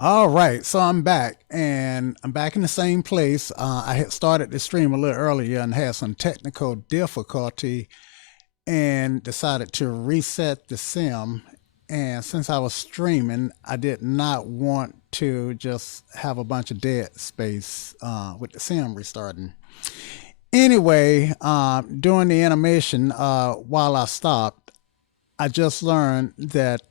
All right, so I'm back, and I'm back in the same place. I had started the stream a little earlier and had some technical difficulty, and decided to reset the sim. And since I was streaming, I did not want to just have a bunch of dead space with the sim restarting. Anyway, during the animation, while I stopped, I just learned that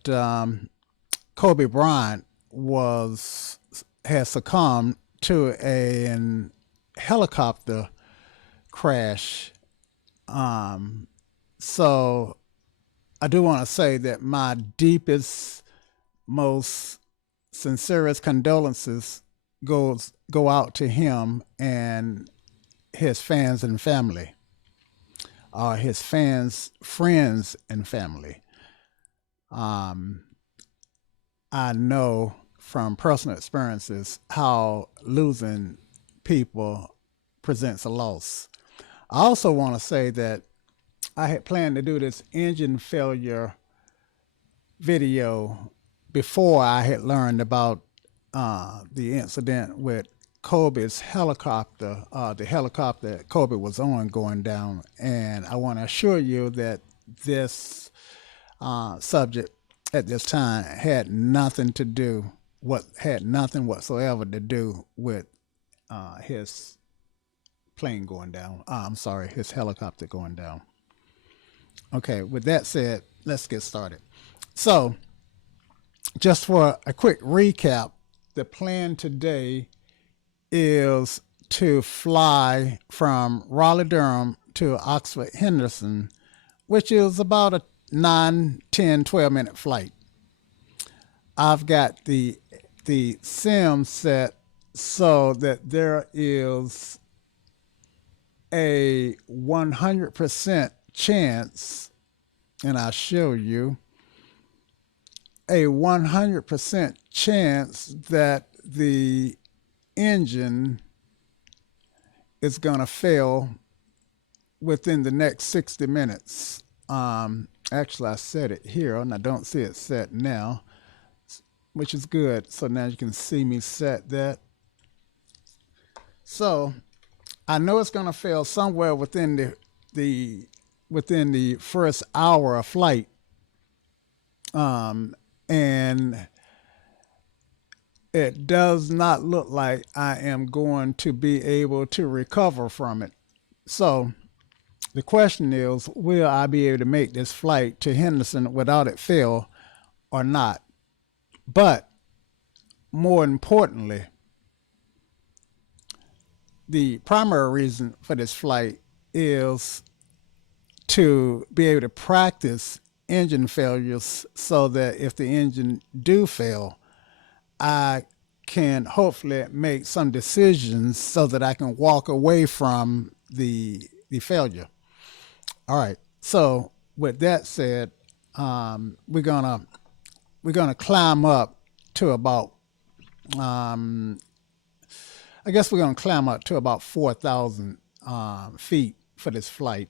Kobe Bryant was had succumbed to an helicopter crash. So I do want to say that my deepest, most sincerest condolences go out to him and his fans and family, his fans, friends and family. Um, I know from personal experiences how losing people presents a loss. I also want to say that I had planned to do this engine failure video before I had learned about the incident with Kobe's helicopter, the helicopter that Kobe was on going down. And I want to assure you that this subject at this time had nothing whatsoever to do with his plane going down. I'm sorry, his helicopter going down. Okay, with that said, let's get started. So, just for a quick recap, the plan today is to fly from Raleigh-Durham to Oxford-Henderson, which is about a 9, 10, 12-minute flight. I've got the sim set so that there is a 100% chance, and I'll show you a 100% chance that the engine is going to fail within the next 60 minutes. Actually, I set it here, and I don't see it set now, which is good. So now you can see me set that. So I know it's going to fail somewhere within the first hour of flight, and it does not look like I am going to be able to recover from it. So the question is, will I be able to make this flight to Henderson without it fail or not? But more importantly, the primary reason for this flight is to be able to practice engine failures so that if the engine do fail, I can hopefully make some decisions so that I can walk away from the failure. All right. So with that said, we're gonna climb up to about I guess we're gonna climb up to about 4,000 feet for this flight.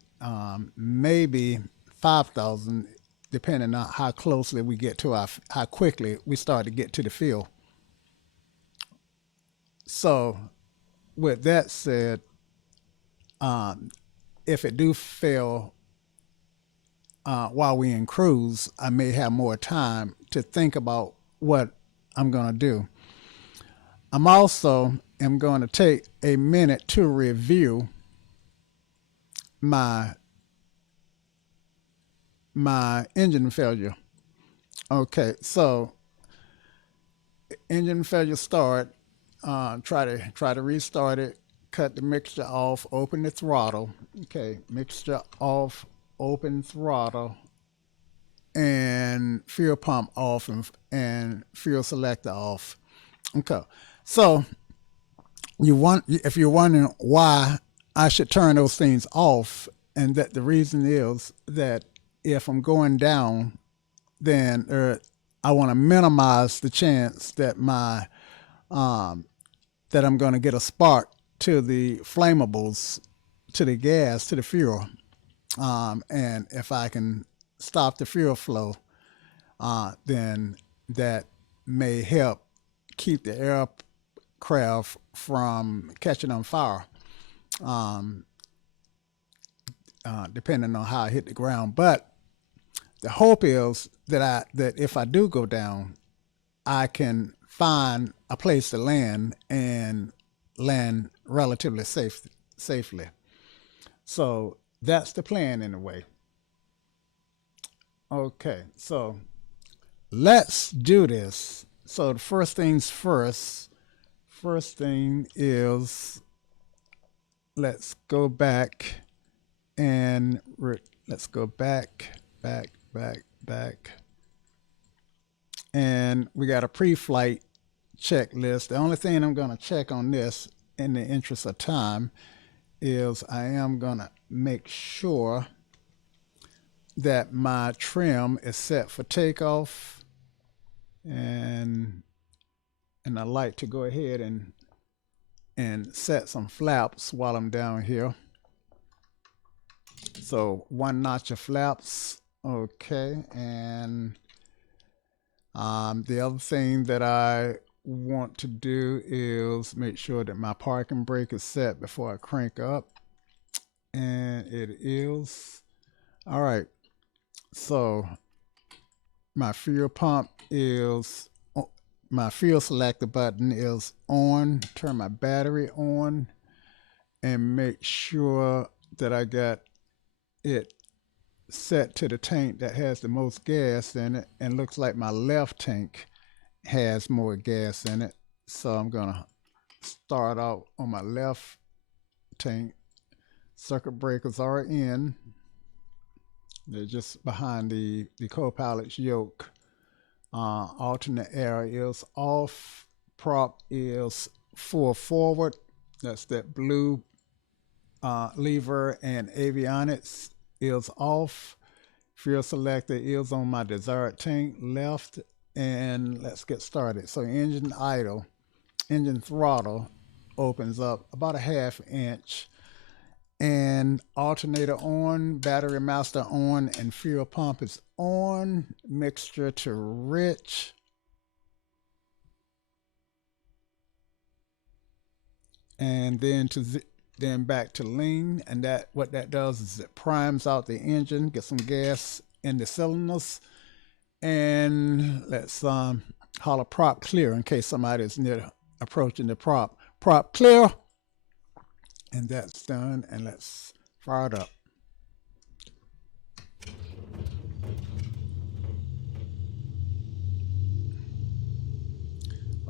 Maybe 5,000, depending on how closely we get to how quickly we start to get to the field. So with that said, if it do fail while we in cruise, I may have more time to think about what I'm going to do. I'm also am going to take a minute to review my engine failure. Okay, so engine failure start. Try to restart it. Cut the mixture off. Open the throttle. Okay, mixture off. Open throttle. And fuel pump off and fuel selector off. Okay, so if you're wondering why I should turn those things off, and that the reason is that if I'm going down, then I want to minimize the chance that that I'm going to get a spark to the flamables, to the gas, to the fuel, and if I can stop the fuel flow, then that may help keep the aircraft from catching on fire, um, depending on how I hit the ground. But the hope is that if I do go down, I can find a place to land and land relatively safely. So that's the plan in a way. Okay, so let's do this. So the first things first. First thing is let's go back and let's go back, and we got a pre-flight checklist. The only thing I'm going to check on this in the interest of time is I am going to make sure that my trim is set for takeoff, and I like to go ahead and set some flaps while I'm down here. So 1 notch of flaps. Okay, and the other thing that I want to do is make sure that my parking brake is set before I crank up, and it is. All right, so my fuel pump is, my fuel selector button is on. Turn my battery on and make sure that I got it set to the tank that has the most gas in it, and looks like my left tank has more gas in it. So I'm gonna start out on my left tank. Circuit breakers are in. They're just behind the co-pilot's yoke. Alternate air is off. Prop is full forward. That's that blue lever, and avionics is off. Fuel selector is on my desired tank left, and let's get started. So engine idle, engine throttle opens up about a 1/2 inch, and alternator on, battery master on, and fuel pump is on. Mixture to rich. And then back to lean, and that what that does is it primes out the engine, get some gas in the cylinders, and let's holler prop clear in case somebody is near approaching the prop. Prop clear, and that's done. And let's fire it up.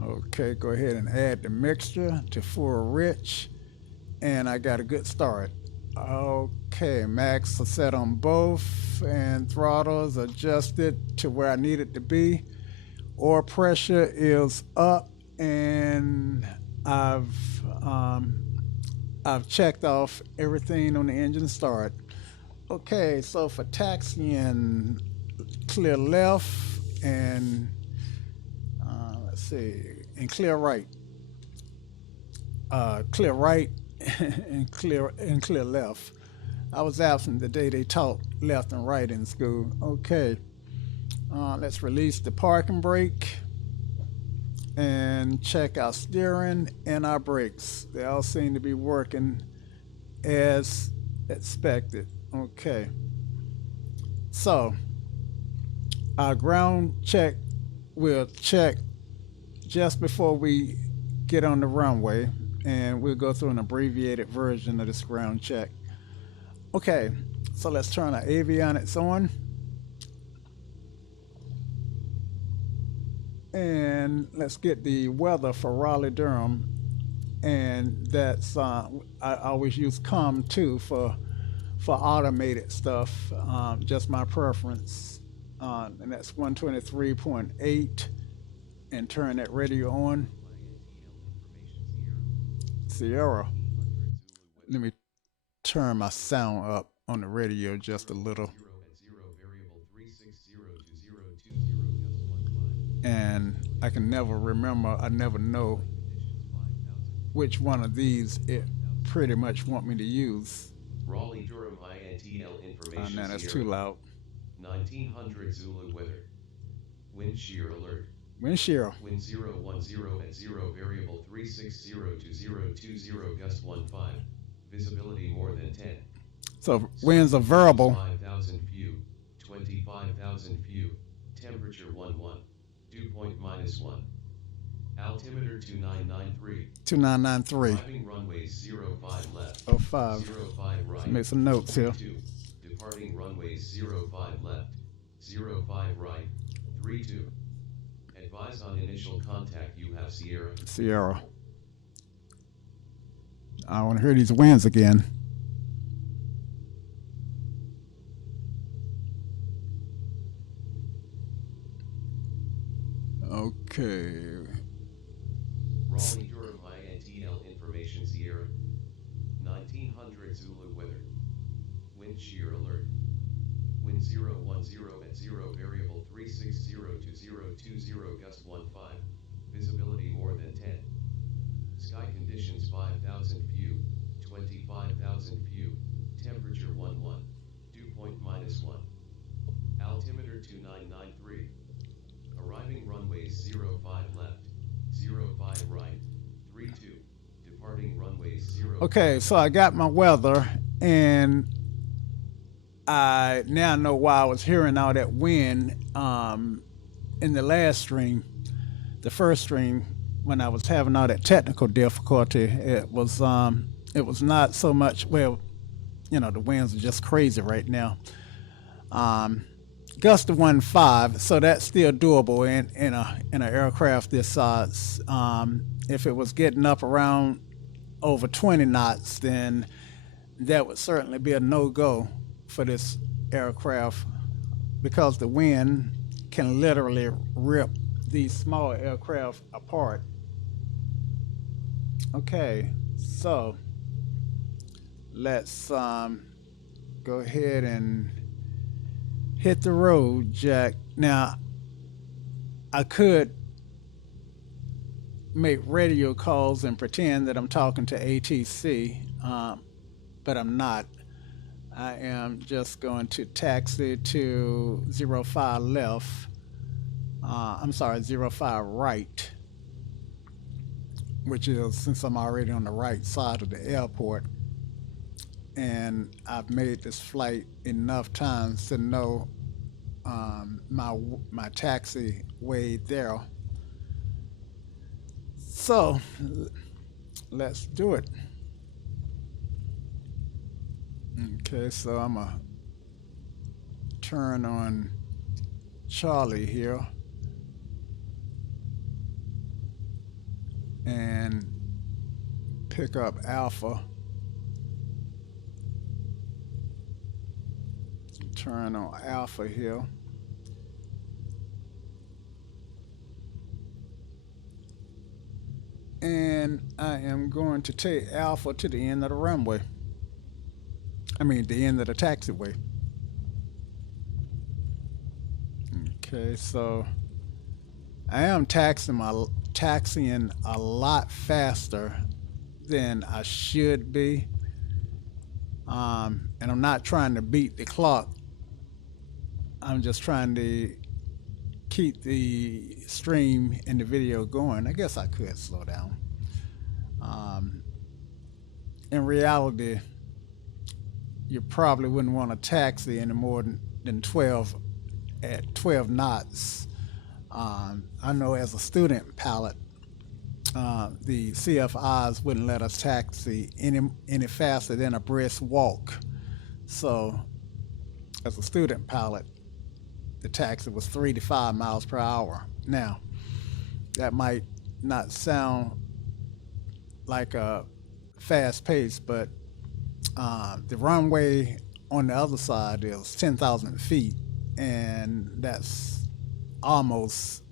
Okay, go ahead and add the mixture to full rich, and I got a good start. Okay, max are set on both, and throttles adjusted to where I need it to be. Oil pressure is up, and I've checked off everything on the engine start. Okay, so for taxiing, clear left, and let's see, and clear right. Clear right and clear left. I was absent the day they taught left and right in school. Okay, let's release the parking brake and check our steering and our brakes. They all seem to be working as expected. Okay, so our ground check will check just before we get on the runway, and we'll go through an abbreviated version of this ground check. Okay, so let's turn our avionics on. And let's get the weather for Raleigh-Durham. And that's, I always use COM2 for automated stuff, just my preference. And that's 123.8. And turn that radio on. Sierra. Let me turn my sound up on the radio just a little. And I can never remember, I never know which one of these it pretty much want me to use. Raleigh-Durham INTL information. Now that's too loud. 1900 Zulu weather. Wind shear alert. Wind shear. Wind 010 at 0 variable 360 to 020 gust 15. Visibility more than 10. So Sky winds are conditions variable. 5,000 few, 25,000 few, temperature 11, dew point -1. Altimeter 2993. 2993. Arriving runways 05 left, 05. 05 right, Make some notes here. 32. Departing runways 05 left, 05 right, 32. Advise on initial contact you have Sierra. Sierra. I want to hear these winds again. Okay. Raleigh-Durham INTL information Sierra. 1900 Zulu weather. Wind shear alert. Wind 010 at 0 variable 360 to 020 gust 15. Visibility more than 10. Sky conditions 5,000 few, 25,000 few, temperature 11, dew point -1. Altimeter 2993. Arriving runways 05 left, 05 right, 32. Departing runways 0. Okay, so I got my weather, and I now know why I was hearing all that wind in the last stream. The first stream, when I was having all that technical difficulty, it was not so much. Well, the winds are just crazy right now. Gust of 15, so that's still doable in an aircraft this size. If it was getting up around over 20 knots, then that would certainly be a no-go for this aircraft, because the wind can literally rip these small aircraft apart. Okay, so let's go ahead and hit the road, Jack. Now, I could make radio calls and pretend that I'm talking to ATC, but I'm not. I am just going to taxi to 05 left. I'm sorry, 05 right, which is, since I'm already on the right side of the airport, and I've made this flight enough times to know my taxi way there. So let's do it. Okay, so I'm gonna turn on Charlie here and pick up Alpha. Turn on Alpha here. And I am going to take Alpha to the end of the runway. I mean, the end of the taxiway. Okay, so I am taxiing a lot faster than I should be. And I'm not trying to beat the clock. I'm just trying to keep the stream and the video going. I guess I could slow down. In reality, you probably wouldn't want to taxi any more than 12 at 12 knots. I know as a student pilot, the CFIs wouldn't let us taxi any faster than a brisk walk. So as a student pilot, the taxi was 3 to 5 miles per hour. Now, that might not sound like a fast pace, but the runway on the other side is 10,000 feet, and that's almost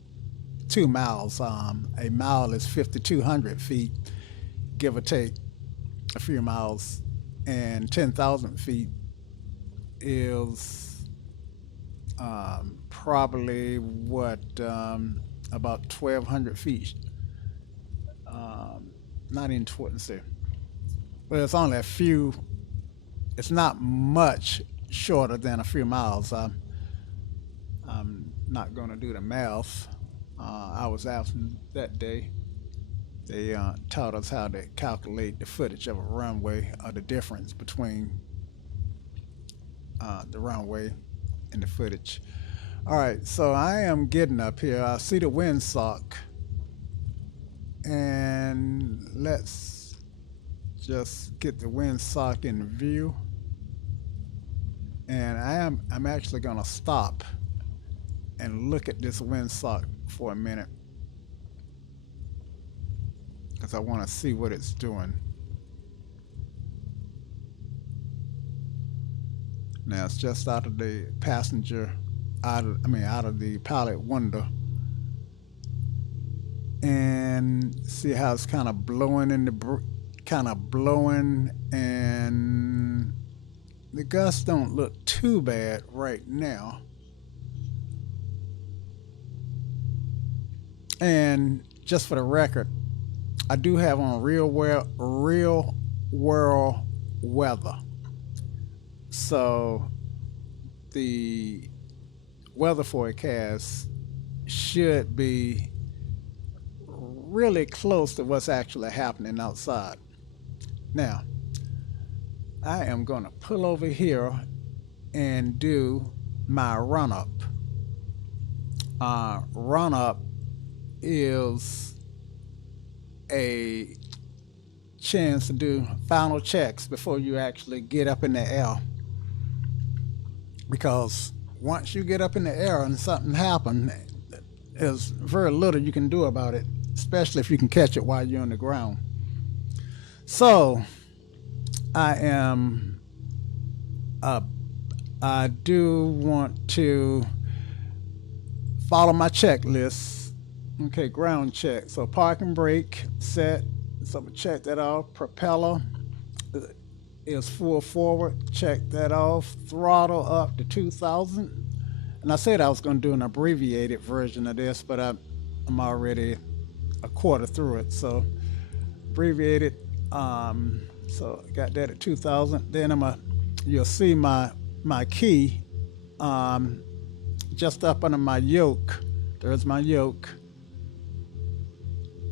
2 miles. A mile is 5,200 feet, give or take a few miles, and 10,000 feet is probably about 1,200 feet. Not in Twittenser. But it's only a few. It's not much shorter than a few miles. I'm not going to do the math. I I was absent that day. They taught us how to calculate the footage of a runway, or the difference between the runway and the footage. All right, so I am getting up here. I see the windsock, and let's just get the windsock in view. And I'm actually gonna stop and look at this windsock for a minute because I want to see what it's doing. Now it's just out of the passenger, out of the pilot window, and see how it's kind of blowing and the gusts don't look too bad right now. And just for the record, I do have on real world weather. So the weather forecast should be really close to what's actually happening outside. Now, I am going to pull over here and do my run up. Run up is a chance to do final checks before you actually get up in the air. Because once you get up in the air and something happens, there's very little you can do about it, especially if you can catch it while you're on the ground. So I do want to follow my checklist. Okay, ground check. So park and brake set. So I'm gonna check that off. Propeller is full forward. Check that off. Throttle up to 2,000. And I said I was going to do an abbreviated version of this, but I'm already a quarter through it. So abbreviated. So I got that at 2,000. Then you'll see my key just up under my yoke. There's my yoke.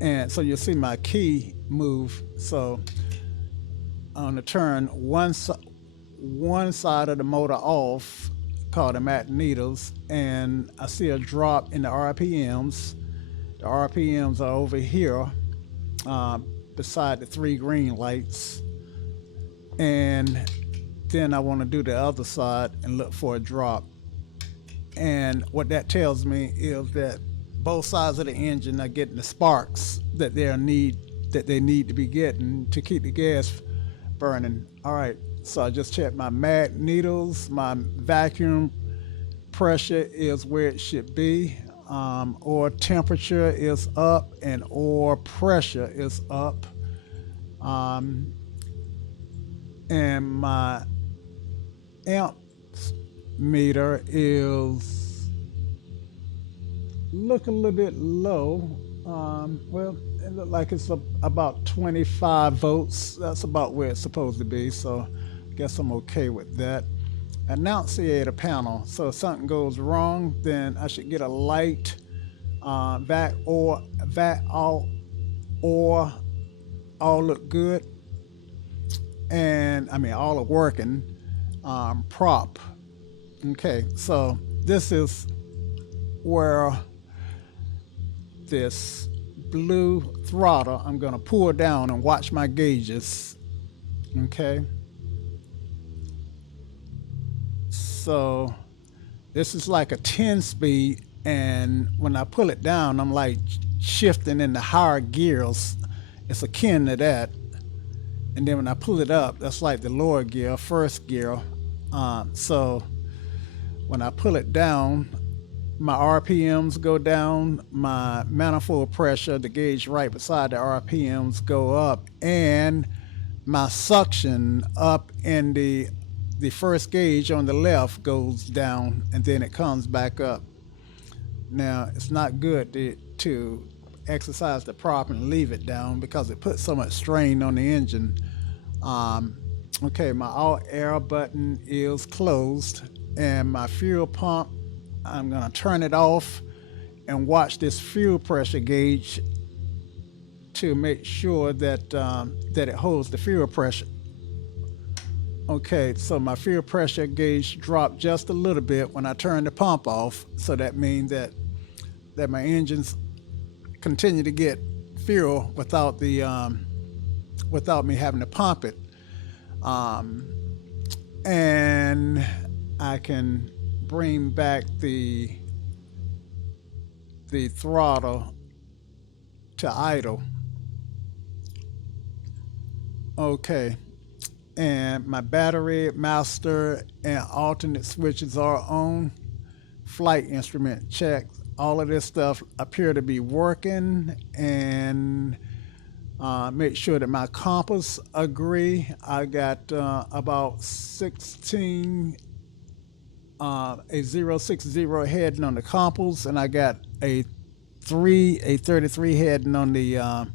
And so you'll see my key move. So on the turn, one side of the motor off, called the magnetos, and I see a drop in the RPMs. The RPMs are over here beside the 3 green lights. And then I want to do the other side and look for a drop. And what that tells me is that both sides of the engine are getting the sparks that they need to be getting to keep the gas burning. All right, so I just checked my magnetos. My vacuum pressure is where it should be. Oil temperature is up and oil pressure is up. And my amp meter is look a little bit low. Well, it looked like it's about 25 volts. That's about where it's supposed to be, so I guess I'm okay with that. Annunciator panel. So if something goes wrong, then I should get a light. Vac or all look good, and all are working. Prop. Okay, so this is where this blue throttle, I'm going to pull down and watch my gauges. Okay, so this is like a 10 speed, and when I pull it down, I'm like shifting in the higher gears. It's akin to that. And then when I pull it up, that's like the lower gear, first gear. So when I pull it down, my RPMs go down, my manifold pressure, the gauge right beside the RPMs, go up, and my suction up in the first gauge on the left goes down, and then it comes back up. Now, it's not good to exercise the prop and leave it down because it puts so much strain on the engine. Okay, my all air button is closed, and my fuel pump, I'm gonna turn it off and watch this fuel pressure gauge to make sure that that it holds the fuel pressure. Okay, so my fuel pressure gauge dropped just a little bit when I turned the pump off, so that means that my engines continue to get fuel without me having to pump it. And I can bring back the throttle to idle. Okay, and my battery, master, and alternate switches are on. Flight instrument check. All of this stuff appear to be working, and make sure that my compass agree. I got about 16 a 060 heading on the compass, and I got a 33 heading on the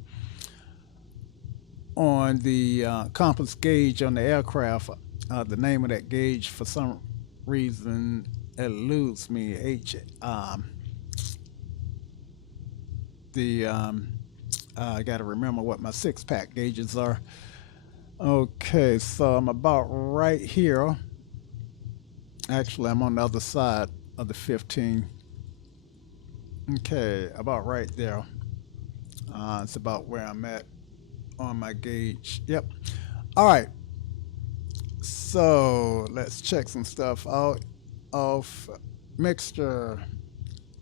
compass gauge on the aircraft. The name of that gauge for some reason eludes me. I got to remember what my 6-pack gauges are. Okay, so I'm about right here. Actually, I'm on the other side of the 15. Okay, about right there. It's about where I'm at on my gauge. Yep. All right. So let's check some stuff out. Of mixture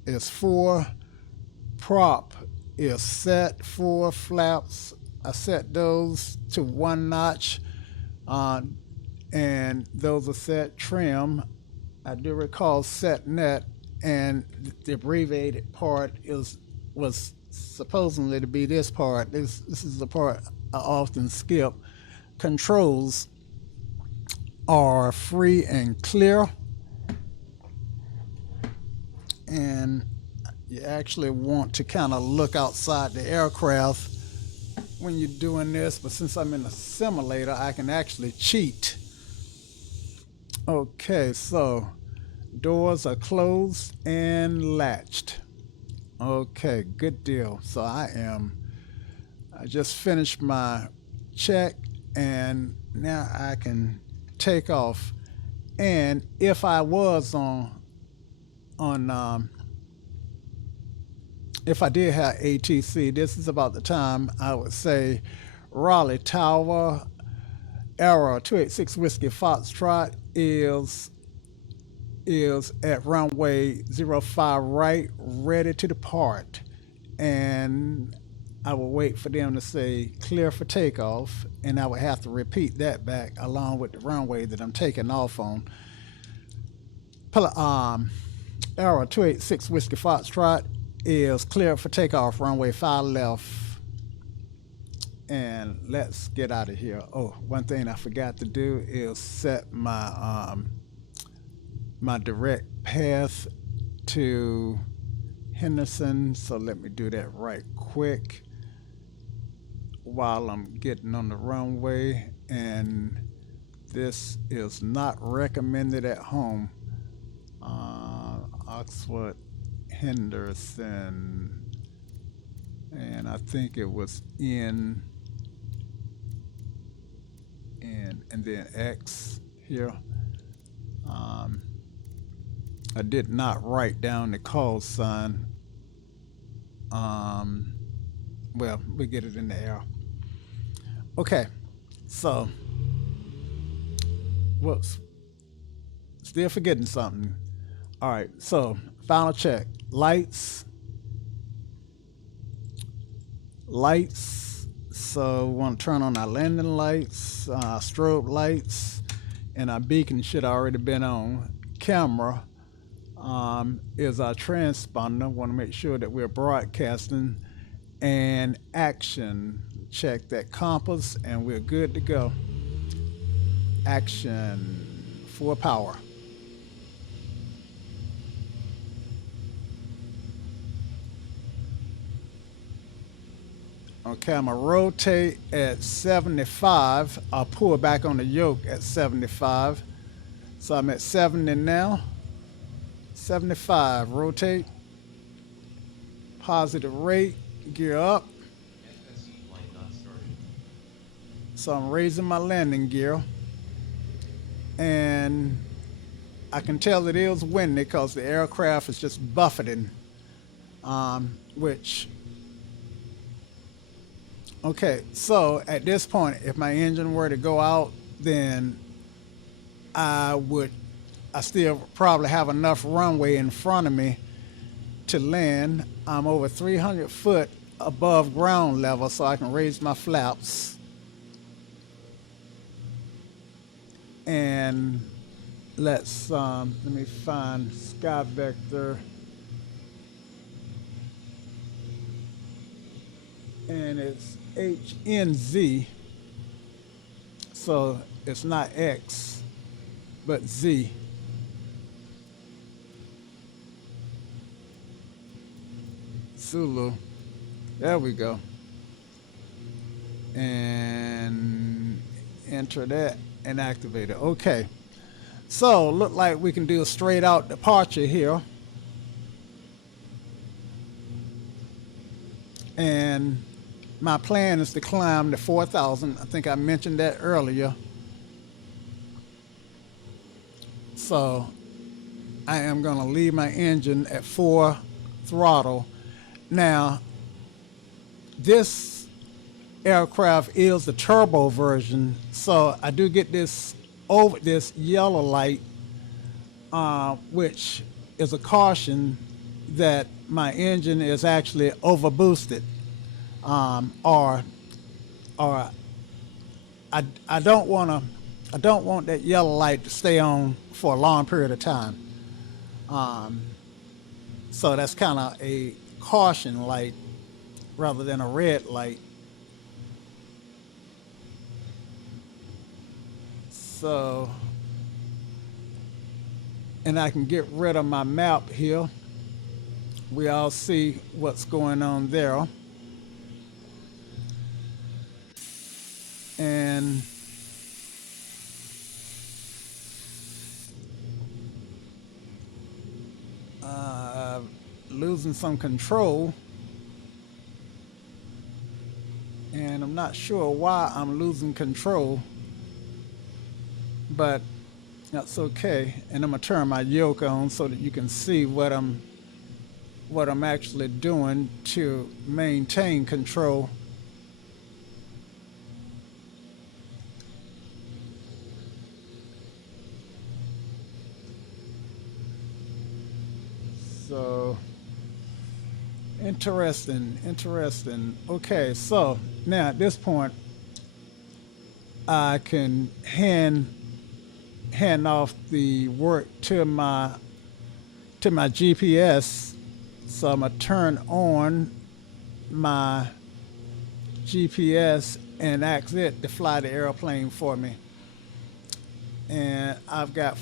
is 4. Prop is set. 4 flaps. I set those to 1 notch, and those are set. Trim, I do recall set net, and the abbreviated part was supposedly to be this part. This is the part I often skip. Controls are free and clear, and you actually want to kind of look outside the aircraft when you're doing this, but since I'm in a simulator, I can actually cheat. Okay, so doors are closed and latched. Okay, good deal. So I just finished my check, and now I can take off. And if I was if I did have ATC, this is about the time I would say Raleigh Tower, Arrow 286 Whiskey Foxtrot is at runway 05 right, ready to depart. And I will wait for them to say clear for takeoff, and I would have to repeat that back along with the runway that I'm taking off on. Arrow 286 Whiskey Foxtrot is clear for takeoff, runway 5 left. And let's get out of here. Oh, one thing I forgot to do is set my my direct path to Henderson. So let me do that right quick while I'm getting on the runway. And this is not recommended at home. Oxford-Henderson, and I think it was in and then X here. I did not write down the call sign. Well, we get it in the air. Okay, so whoops, still forgetting something. All right, so final check. Lights. So we want to turn on our landing lights, strobe lights, and our beacon should already been on. Camera is our transponder. Want to make sure that we're broadcasting. And action. Check that compass, and we're good to go. Action. For power. Okay, I'm gonna rotate at 75. I'll pull back on the yoke at 75. So I'm at 70 now. 75, rotate. positive rate, gear up. FSE flight not started. So I'm raising my landing gear, and I can tell it is windy because the aircraft is just buffeting, which, okay, so at this point, if my engine were to go out, then I still probably have enough runway in front of me to land. I'm over 300 foot above ground level, so I can raise my flaps. And let me find sky vector. And it's HNZ. So it's not X, but Z. Zulu. There we go. And enter that and activate it. Okay. So look like we can do a straight out departure here. And my plan is to climb to 4,000. I think I mentioned that earlier. So I am going to leave my engine at 4 throttle. Now, this aircraft is the turbo version, so I do get this yellow light, which is a caution that my engine is actually over boosted, or I don't want that yellow light to stay on for a long period of time. So that's kind of a caution light rather than a red light. So, and I can get rid of my map here. We all see what's going on there. And losing some control, and I'm not sure why I'm losing control, but that's okay. And I'm gonna turn my yoke on so that you can see what I'm actually doing to maintain control. So interesting. Okay, so now at this point I can hand off the work to my GPS. So I'm gonna turn on my GPS and ask it to fly the airplane for me. And I've got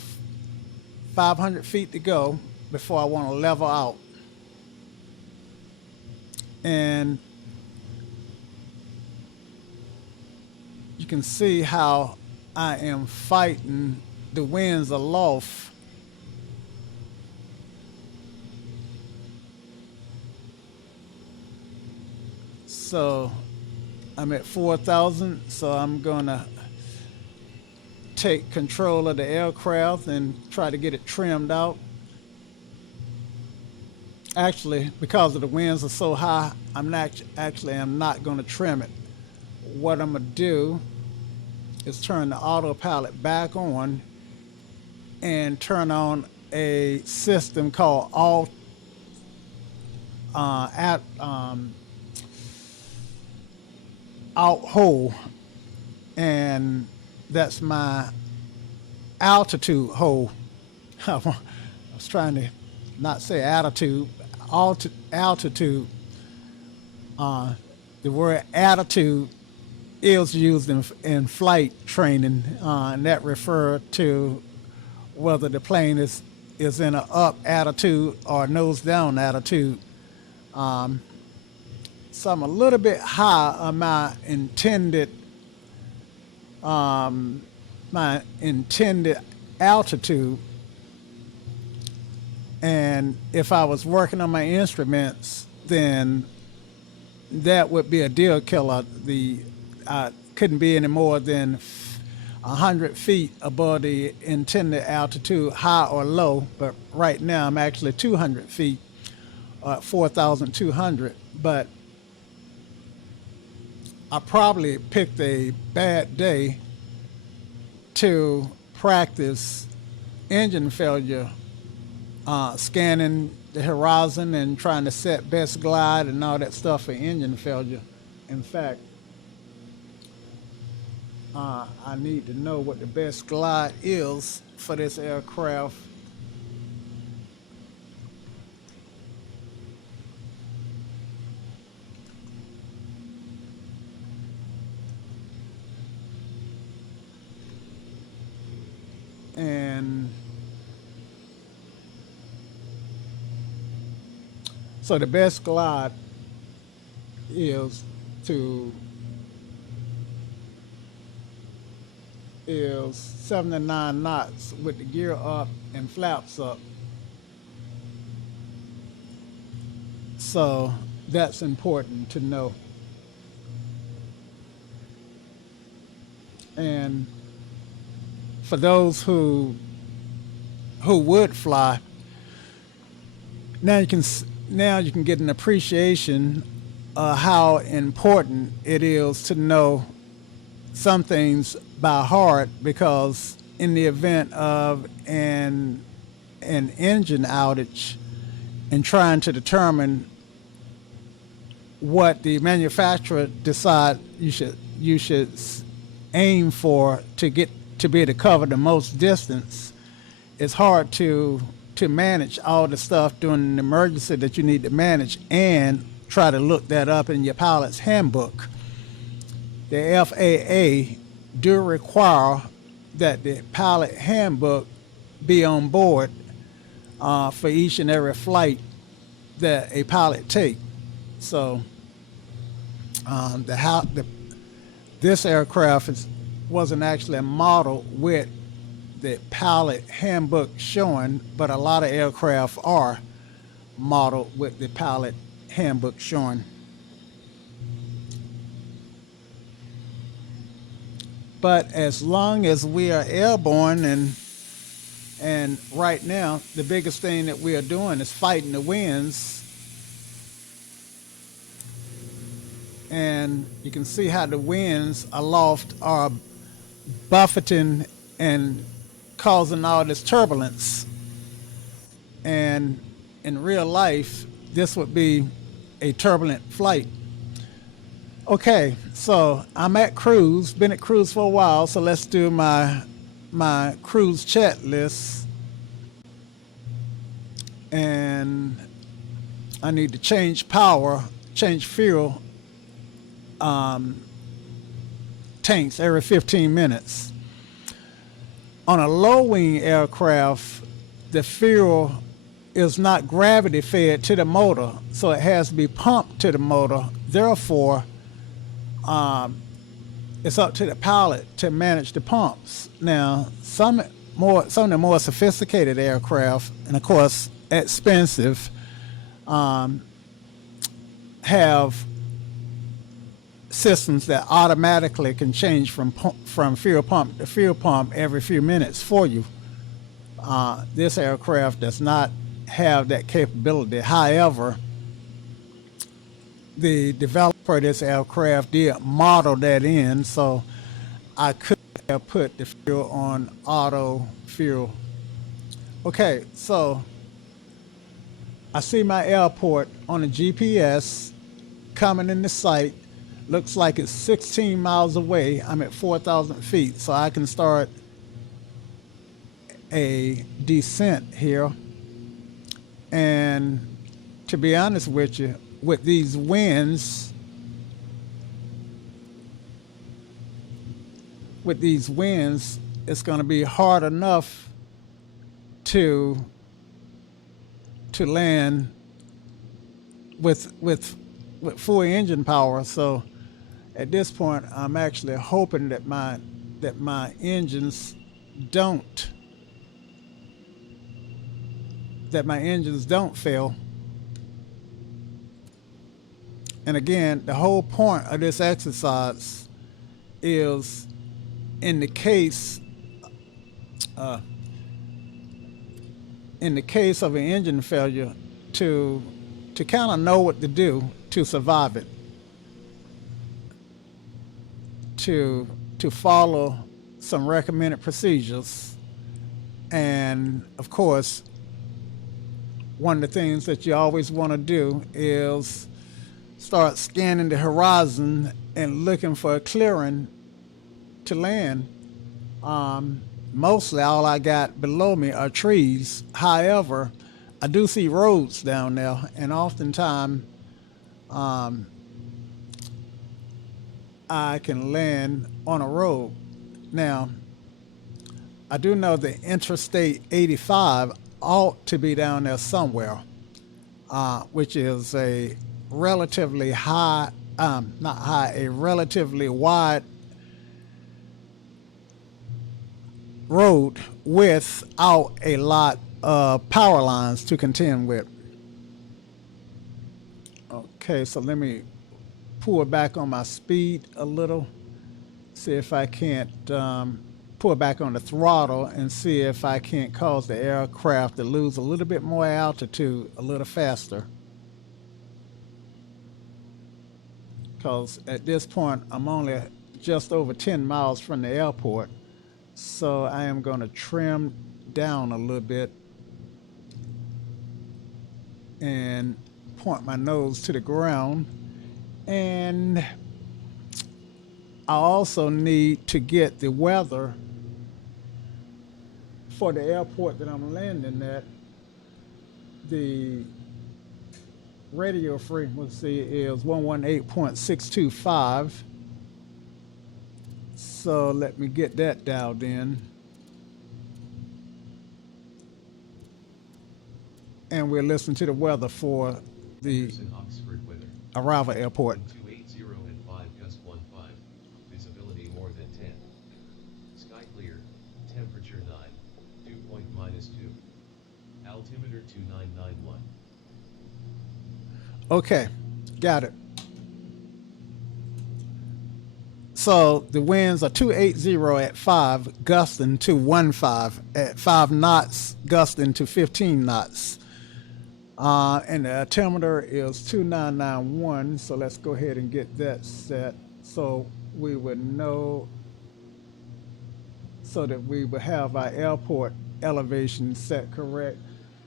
500 feet to go before I want to level out. And you can see how I am fighting the winds aloft. So I'm at 4,000, so I'm gonna take control of the aircraft and try to get it trimmed out. Actually, because of the winds are so high, I'm not going to trim it. What I'm going to do is turn the autopilot back on and turn on a system called out hole, and that's my altitude hole. I was trying to not say attitude, altitude. The word attitude is used in flight training, and that refers to whether the plane is in an up attitude or nose down attitude. So I'm a little bit high on my intended altitude. And if I was working on my instruments, then that would be a deal killer. The couldn't be any more than 100 feet above the intended altitude, high or low. But right now, I'm actually 200 feet, 4,200. But I probably picked a bad day to practice engine failure, scanning the horizon and trying to set best glide and all that stuff for engine failure. In fact, I need to know what the best glide is for this aircraft. And so the best glide is is 79 knots with the gear up and flaps up. So that's important to know. And for those who would fly, now you can get an appreciation of how important it is to know some things by heart, because in the event of an engine outage and trying to determine what the manufacturer decide you should aim for to get to be able to cover the most distance, it's hard to manage all the stuff during an emergency that you need to manage and try to look that up in your pilot's handbook. The FAA do require that the pilot handbook be on board for each and every flight that a pilot take. So this aircraft wasn't actually a model with the pilot handbook showing, but a lot of aircraft are modeled with the pilot handbook showing. But as long as we are airborne, and right now the biggest thing that we are doing is fighting the winds, and you can see how the winds aloft are buffeting and causing all this turbulence. And in real life, this would be a turbulent flight. Okay, so I'm at cruise, been at cruise for a while, so let's do my cruise chat list. And I need to change fuel tanks every 15 minutes. On a low-wing aircraft, the fuel is not gravity fed to the motor, so it has to be pumped to the motor. Therefore, it's up to the pilot to manage the pumps. Now, some of the more sophisticated aircraft, and of course expensive, have systems that automatically can change from fuel pump to fuel pump every few minutes for you. This aircraft does not have that capability. However, the developer of this aircraft did model that in, so I could have put the fuel on auto fuel. Okay, so I see my airport on the GPS coming in the sight. Looks like it's 16 miles away. I'm at 4,000 feet, so I can start a descent here. And to be honest with you, with these winds, it's going to be hard enough to land with full engine power. So at this point, I'm actually hoping that my engines don't fail. And again, the whole point of this exercise is in the case uh, in the case of an engine failure to kind of know what to do to survive it, to follow some recommended procedures, and of course, one of the things that you always want to do is start scanning the horizon and looking for a clearing to land. Mostly all I got below me are trees. However, I do see roads down there, and oftentimes I can land on a road. Now, I do know that Interstate 85 ought to be down there somewhere, which is a relatively high, not high, a relatively wide road without a lot of power lines to contend with. Okay, so let me pull back on my speed a little, see if I can't pull back on the throttle and see if I can't cause the aircraft to lose a little bit more altitude a little faster. Because at this point, I'm only just over 10 miles from the airport. So I am going to trim down a little bit and point my nose to the ground. And I also need to get the weather for the airport that I'm landing at. The radio frequency is 118.625. So let me get that dialed in. And we'll listen to the weather for the Oxford weather. arrival airport. 280 and 5 gust 15. Visibility more than 10. Sky clear. Temperature 9. Dew point -2. Altimeter 2991. Okay, got it. So the winds are 280 at 5, gusting to 15 at 5 knots, gusting to 15 knots. And the altimeter is 2991. So let's go ahead and get that set so we would know, so that we would have our airport elevation set correct.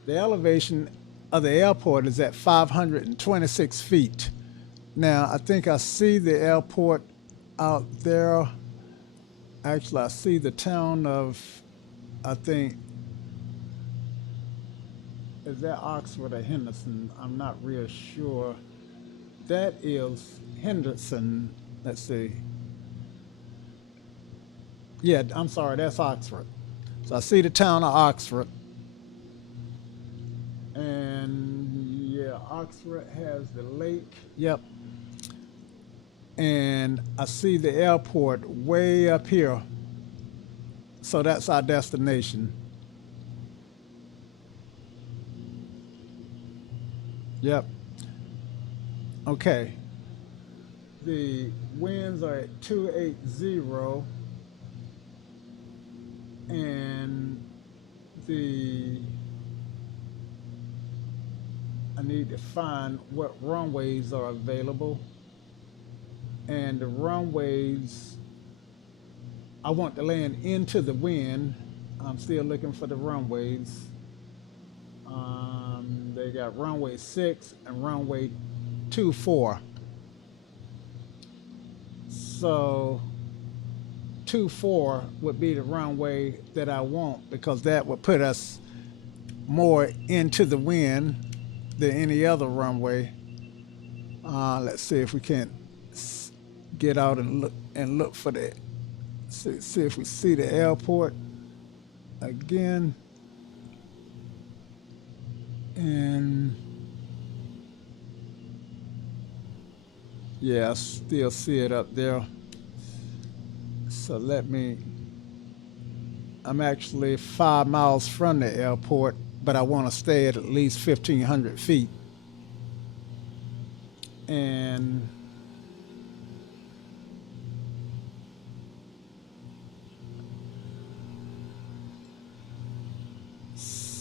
The elevation of the airport is at 526 feet. Now, I think I see the airport out there. Actually, I see the town of, I think, is that Oxford or Henderson? I'm not real sure. That is Henderson. Let's see. Yeah, I'm sorry, that's Oxford. So I see the town of Oxford. And yeah, Oxford has the lake. Yep. And I see the airport way up here. So that's our destination. Yep. Okay. The winds are at 280, and I need to find what runways are available. And the runways, I want to land into the wind. I'm still looking for the runways. They got runway 6 and runway 24. So 24 would be the runway that I want, because that would put us more into the wind than any other runway. Let's see if we can get out and look for the, see if we see the airport again. And yeah, I still see it up there. So I'm actually 5 miles from the airport, but I want to stay at least 1,500 feet. And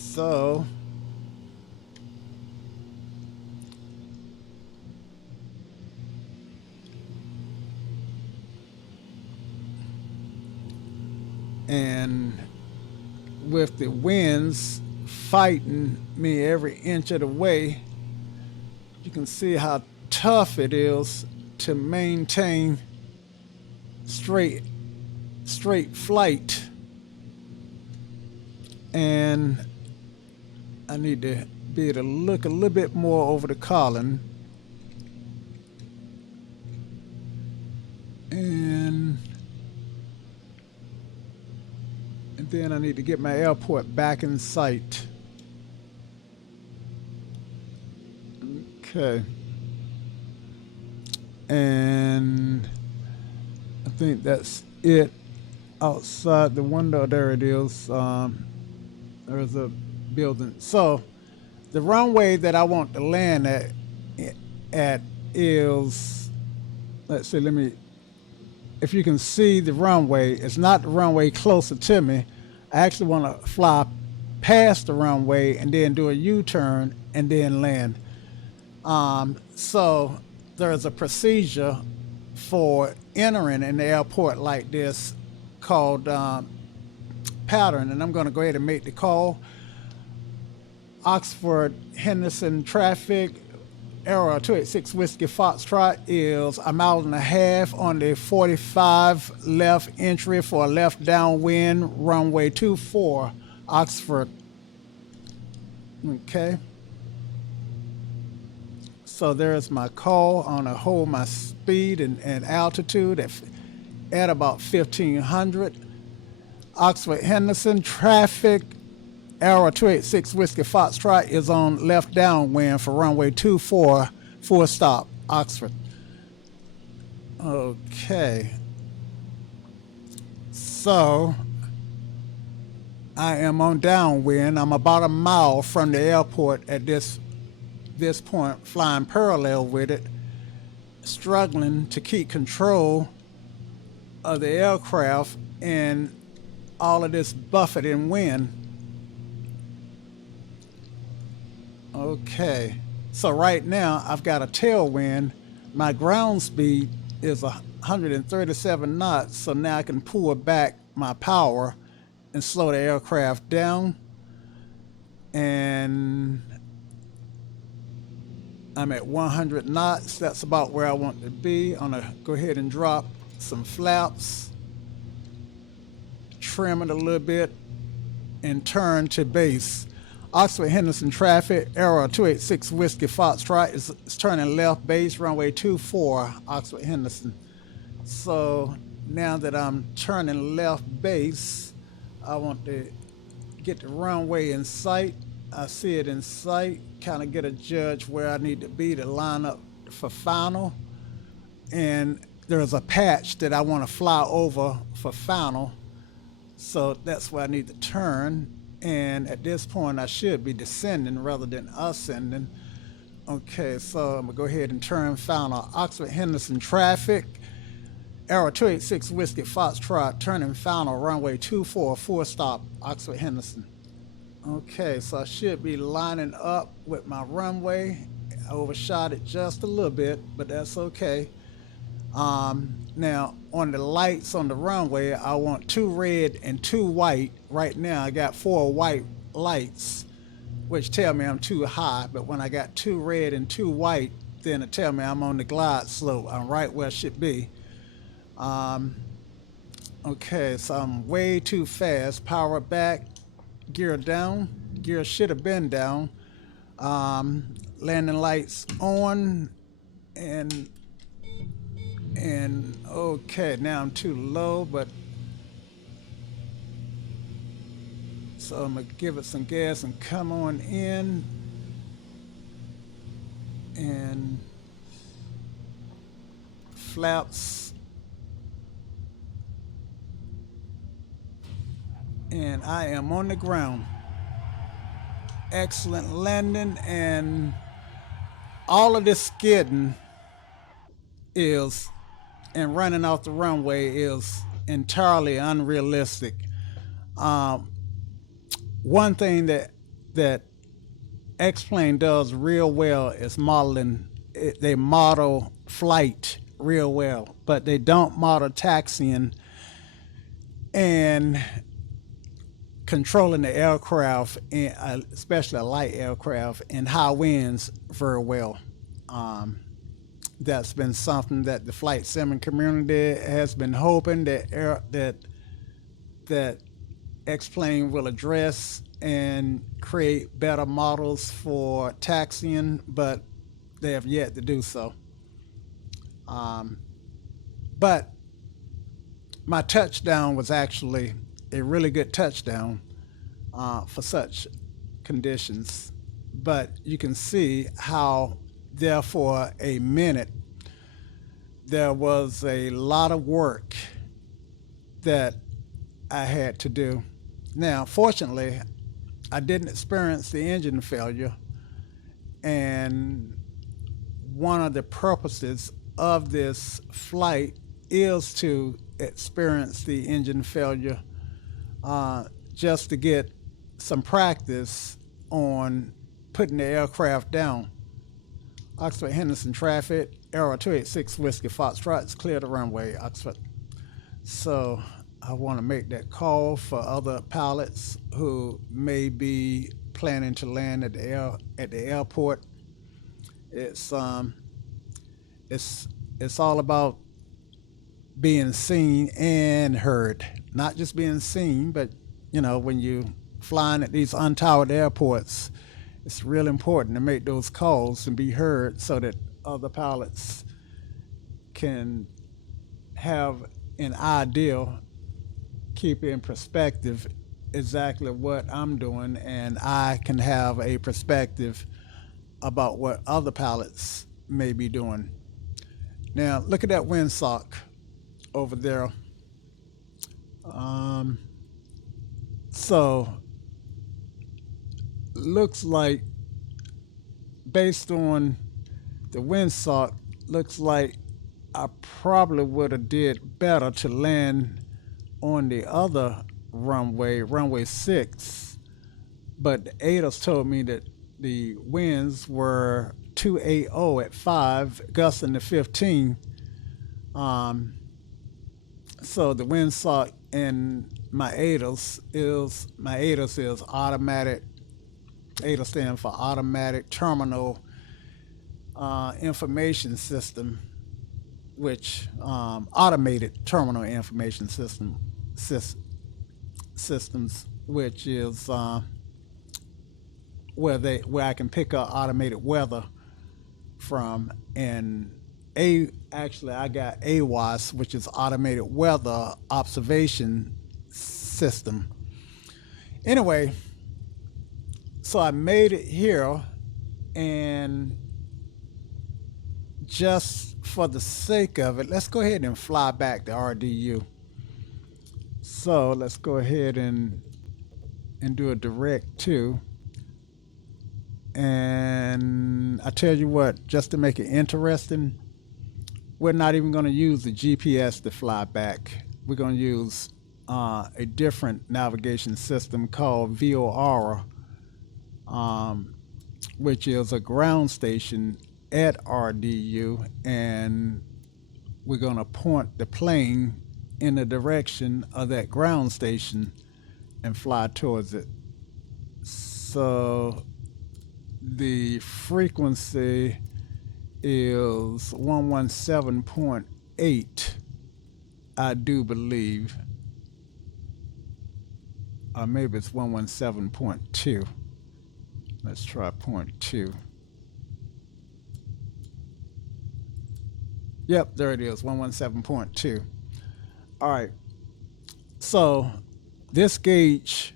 so and with the winds fighting me every inch of the way, you can see how tough it is to maintain straight flight. And I need to be able to look a little bit more over the column. And then I need to get my airport back in sight. Okay. And I think that's it. Outside the window, there it is. There's a building. So the runway that I want to land at is, let's see, if you can see the runway, it's not the runway closer to me. I actually want to fly past the runway and then do a U-turn and then land. So there's a procedure for entering in the airport like this called pattern, and I'm going to go ahead and make the call. Oxford-Henderson traffic, error 286 Whiskey Foxtrot is a mile and a half on the 45 left entry for a left downwind, runway 24, Oxford. Okay. So there's my call. I'm gonna hold my speed and altitude at about 1500. Oxford-Henderson traffic, Arrow 286 Whiskey Foxtrot is on left downwind for runway 24, full stop, Oxford. Okay. So I am on downwind. I'm about a mile from the airport at this point, flying parallel with it, struggling to keep control of the aircraft and all of this buffeting wind. Okay, so right now I've got a tailwind. My ground speed is 137 knots, so now I can pull back my power and slow the aircraft down. And I'm at 100 knots. That's about where I want to be. I'm gonna go ahead and drop some flaps, trim it a little bit, and turn to base. Oxford-Henderson traffic, error 286 Whiskey Foxtrot is turning left base, runway 24, Oxford-Henderson. So now that I'm turning left base, I want to get the runway in sight. I see it in sight, kind of get a judge where I need to be to line up for final. And there's a patch that I want to fly over for final. So that's where I need to turn. And at this point, I should be descending rather than ascending. Okay, so I'm gonna go ahead and turn final. Oxford-Henderson traffic, Arrow 286 Whiskey Foxtrot, turning final, runway 24, full stop, Oxford-Henderson. Okay, so I should be lining up with my runway. I overshot it just a little bit, but that's okay. Now, on the lights on the runway, I want 2 red and 2 white. Right now, I got 4 white lights, which tell me I'm too high. But when I got 2 red and 2 white, then it tell me I'm on the glide slope. I'm right where I should be. Okay, so I'm way too fast. Power back, gear down. Gear should have been down. Landing lights on, and okay, now I'm too low, but so I'm gonna give it some gas and come on in, and flaps, and I am on the ground. Excellent landing, and all of this skidding is and running off the runway is entirely unrealistic. Um, One thing that X-Plane does real well is modeling. They model flight real well, but they don't model taxiing and controlling the aircraft, especially a light aircraft, in high winds very well. Um, that's been something that the flight simming community has been hoping that X-Plane will address and create better models for taxiing, but they have yet to do so. Um, but my touchdown was actually a really good touchdown for such conditions. But you can see how, there for a minute, there was a lot of work that I had to do. Now, fortunately, I didn't experience the engine failure, and one of the purposes of this flight is to experience the engine failure, just to get some practice on putting the aircraft down. Oxford-Henderson traffic, Arrow 286 Whiskey Foxtrot, it's clear the runway, Oxford. So I want to make that call for other pilots who may be planning to land at the airport. It's it's all about being seen and heard. Not just being seen, but when you flying at these untowered airports, it's real important to make those calls and be heard so that other pilots can have an idea, keep in perspective exactly what I'm doing, and I can have a perspective about what other pilots may be doing. Now, look at that windsock over there. Um, so, looks like, based on the windsock, looks like I probably would have did better to land on the other runway, runway 6, but the ADAS told me that the winds were 280 at 5, gusting to 15. So the windsock in my ADAS is automatic. ADAS stands for Automatic Terminal Information System, which Automated Terminal Information Systems, which is where I can pick up automated weather from. And actually I got AWOS, which is Automated Weather Observation System. Anyway, so I made it here, and just for the sake of it, let's go ahead and fly back to RDU. So let's go ahead and do a direct to. And I tell you what, just to make it interesting, we're not even going to use the GPS to fly back. We're going to use a different navigation system called VOR, which is a ground station at RDU, and we're going to point the plane in the direction of that ground station and fly towards it. So the frequency is 117.8, I do believe. Or maybe it's 117.2. Let's try 0.2. Yep, there it is, 117.2. All right. So this gauge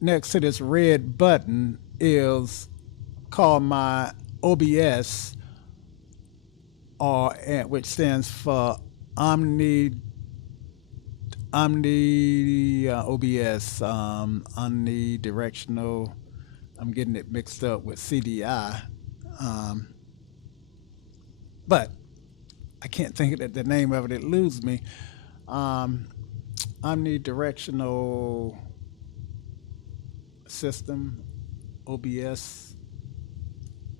next to this red button is called my OBS, which stands for OBS, omnidirectional. I'm getting it mixed up with CDI, but I can't think of the name of it. It eludes me. Um, omnidirectional system, OBS,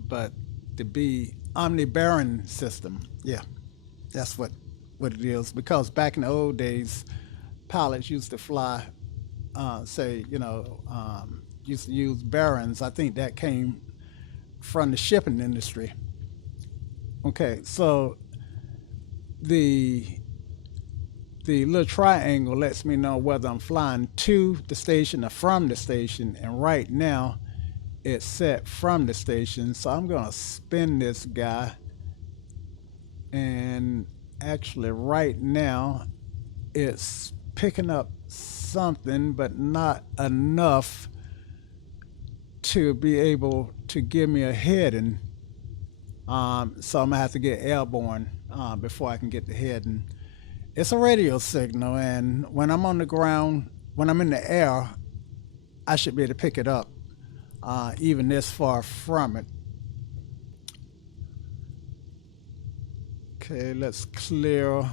but the B omnibearing system. Yeah, that's what it is. Because back in the old days, pilots used to fly, say, used to use bearings. I think that came from the shipping industry. Okay, so the the little triangle lets me know whether I'm flying to the station or from the station. And right now, it's set from the station. So I'm going to spin this guy. And actually, right now, it's picking up something, but not enough to be able to give me a heading. So I'm going to have to get airborne before I can get the heading. It's a radio signal, and when I'm on the ground, when I'm in the air, I should be able to pick it up, even this far from it. Okay, let's clear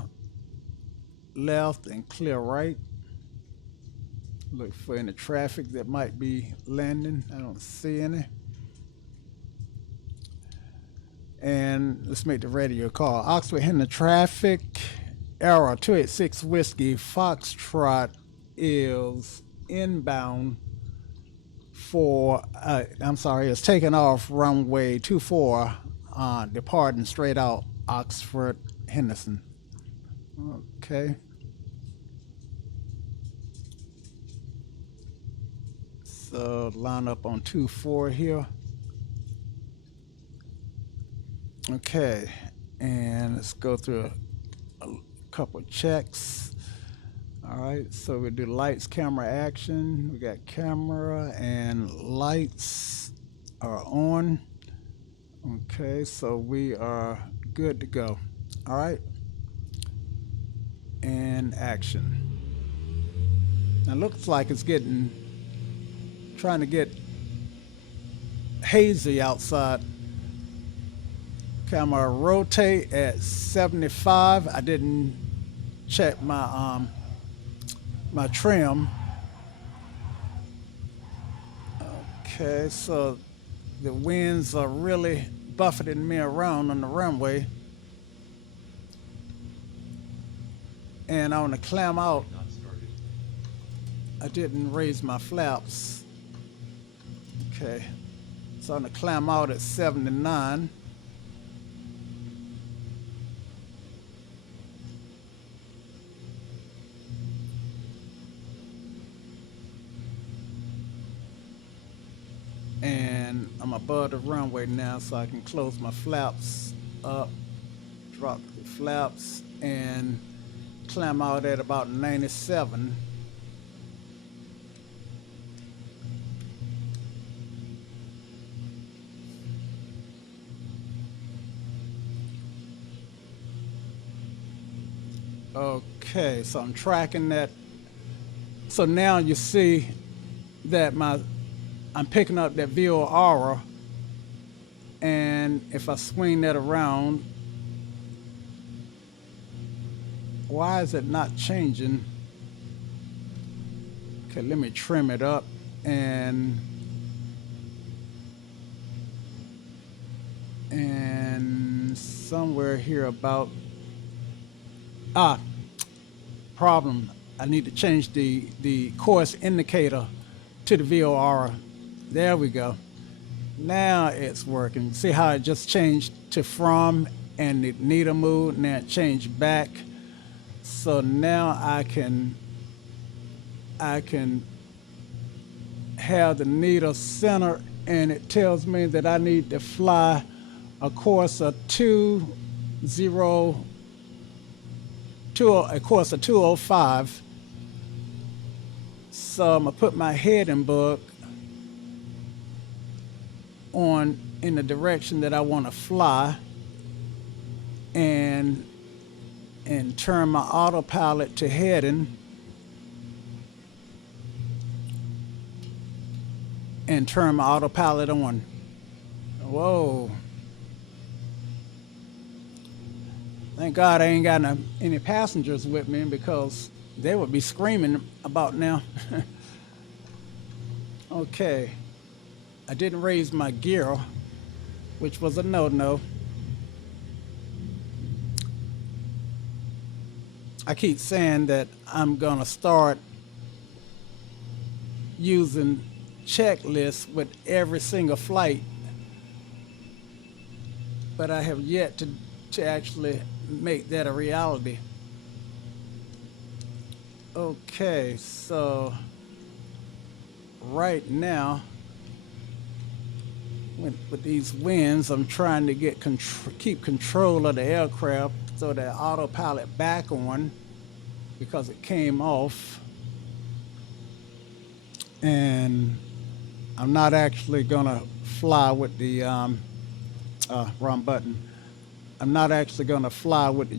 left and clear right. Look for any traffic that might be landing. I don't see any. And let's make the radio call. Oxford-Henderson traffic. Error 286 Whiskey Foxtrot is inbound for, it's taking off runway 24, departing straight out Oxford-Henderson. Okay. So line up on 24 here. Okay, and let's go through a couple checks. All right, so we do lights, camera, action. We got camera and lights are on. Okay, so we are good to go. All right, and action. Now looks like it's trying to get hazy outside. Camera rotate at 75. I didn't check my my trim. Okay, so the winds are really buffeting me around on the runway. And I want to climb out. I didn't raise my flaps. Okay, so I'm going to climb out at 79. And I'm above the runway now, so I can close my flaps up, drop the flaps, and climb out at about 97. Okay, so I'm tracking that. So now you see that I'm picking up that VO aura, and if I swing that around, why is it not changing? Okay, let me trim it up, and somewhere here about problem. I need to change the course indicator to the VO aura. There we go. Now it's working. See how it just changed to from, and the needle moved, now it changed back. So now I can have the needle center, and it tells me that I need to fly a course of 205. So I'm gonna put my heading book on in the direction that I want to fly, and turn my autopilot to heading, and turn my autopilot on. Whoa. Thank God I ain't got any passengers with me because they would be screaming about now. Okay, I didn't raise my gear, which was a no-no. I keep saying that I'm gonna start using checklists with every single flight, but I have yet to actually make that a reality. Okay, so right now, with these winds, I'm trying to keep control of the aircraft so that autopilot back on because it came off, and I'm not actually gonna fly with the wrong button. I'm not actually gonna fly with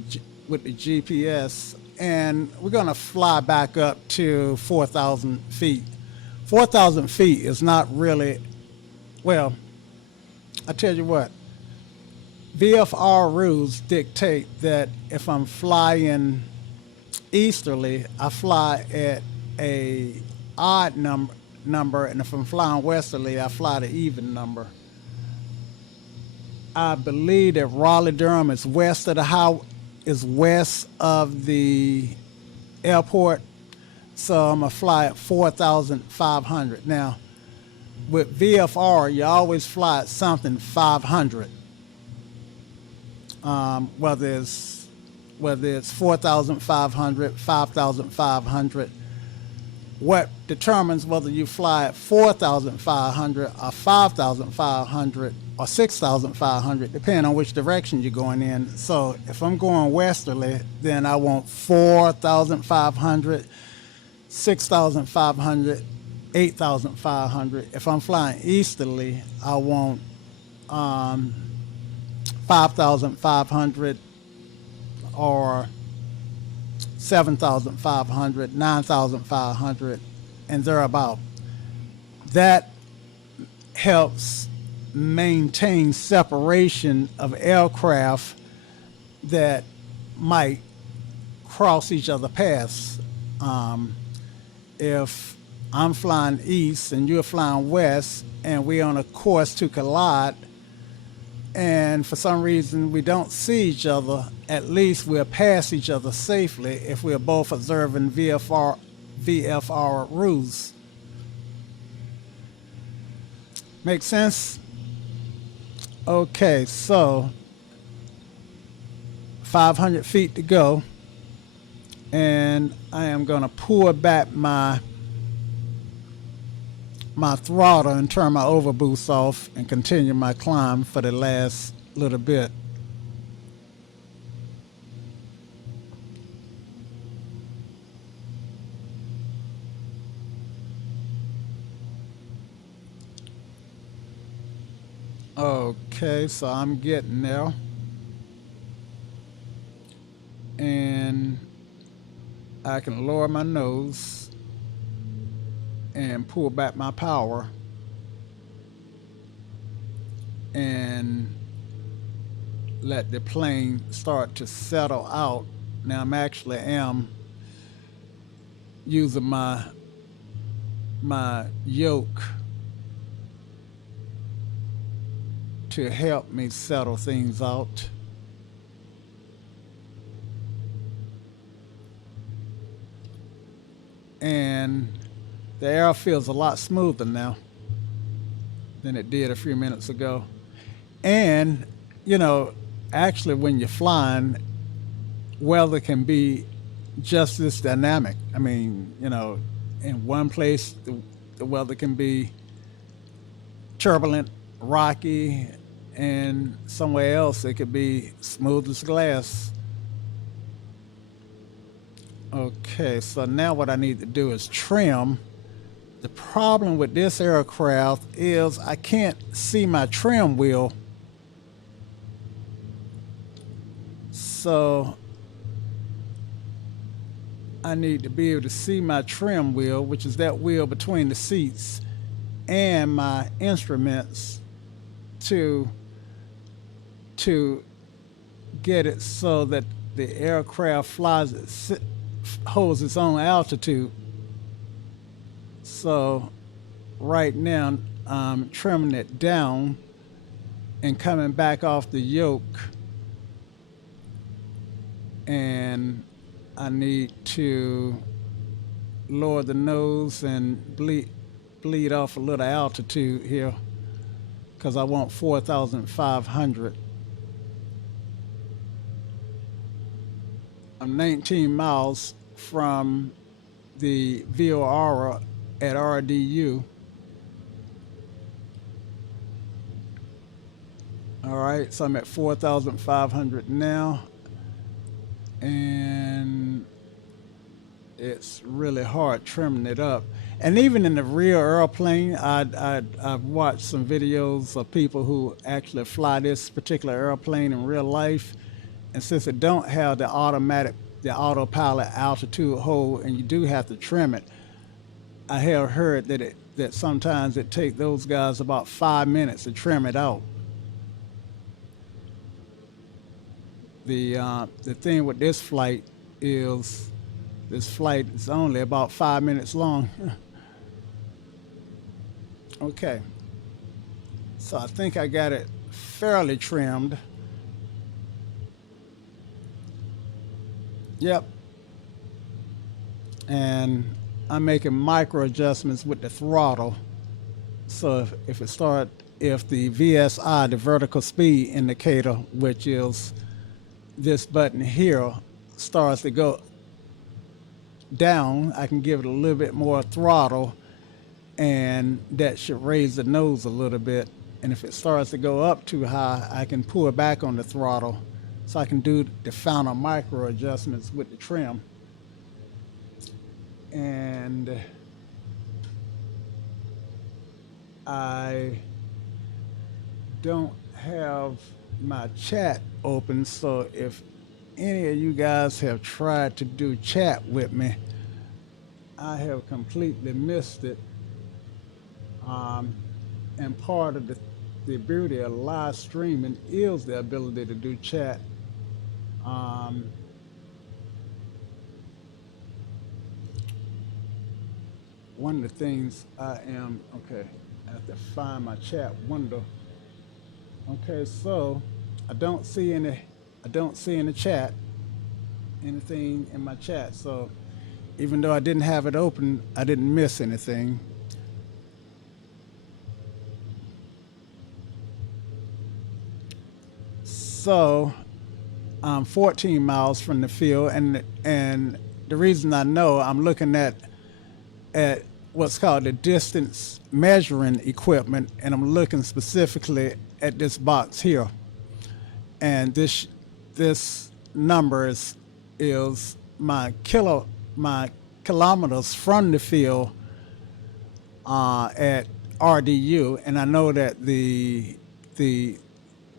with the GPS, and we're gonna fly back up to 4,000 feet. 4,000 feet is not really well. I tell you what, VFR rules dictate that if I'm flying easterly, I fly at a odd number, and if I'm flying westerly, I fly the even number. I believe that Raleigh-Durham is west of the airport, so I'm gonna fly at 4,500. Now, with VFR, you always fly at something 500, whether it's 4,500, 5,500. What determines whether you fly at 4,500 or 5,500 or 6,500, depending on which direction you're going in. So if I'm going westerly, then I want 4,500, 6,500, 8,500. If I'm flying easterly, I want 5,500 or 7,500, 9,500, and thereabout. That helps maintain separation of aircraft that might cross each other paths. If I'm flying east and you're flying west and we're on a course to collide, and for some reason we don't see each other, at least we'll pass each other safely if we're both observing VFR rules. Make sense? Okay, so 500 feet to go, and I am going to pull back my throttle and turn my overboost off and continue my climb for the last little bit. Okay, so I'm getting there. And I can lower my nose and pull back my power and let the plane start to settle out. Now I'm actually using my yoke to help me settle things out. And the air feels a lot smoother now than it did a few minutes ago. And, actually when you're flying, weather can be just this dynamic. I mean, in one place, the weather can be turbulent, rocky, and somewhere else it could be smooth as glass. Okay, so now what I need to do is trim. The problem with this aircraft is I can't see my trim wheel. So I need to be able to see my trim wheel, which is that wheel between the seats, and my instruments to get it so that the aircraft holds its own altitude. So right now I'm trimming it down and coming back off the yoke, and I need to lower the nose and bleed off a little altitude here because I want 4,500. I'm 19 miles from the VOR at RDU. All right, so I'm at 4,500 now, and it's really hard trimming it up. And even in the real airplane, I've watched some videos of people who actually fly this particular airplane in real life, and since it don't have the autopilot altitude hold, and you do have to trim it, I have heard that sometimes it takes those guys about 5 minutes to trim it out. The thing with this flight is only about 5 minutes long. Okay, so I think I got it fairly trimmed. Yep. And I'm making micro adjustments with the throttle. So if the VSI, the vertical speed indicator, which is this button here, starts to go down, I can give it a little bit more throttle, and that should raise the nose a little bit. And if it starts to go up too high, I can pull back on the throttle, so I can do the final micro adjustments with the trim. And I don't have my chat open, so if any of you guys have tried to do chat with me, I have completely missed it. And part of the beauty of live streaming is the ability to do chat. One of the things I have to find my chat window. Okay, so I don't see in the chat anything in my chat. So even though I didn't have it open, I didn't miss anything. So I'm 14 miles from the field, and the reason I know, I'm looking at what's called the distance measuring equipment, and I'm looking specifically at this box here, and this number is my kilometers from the field at RDU, and I know that the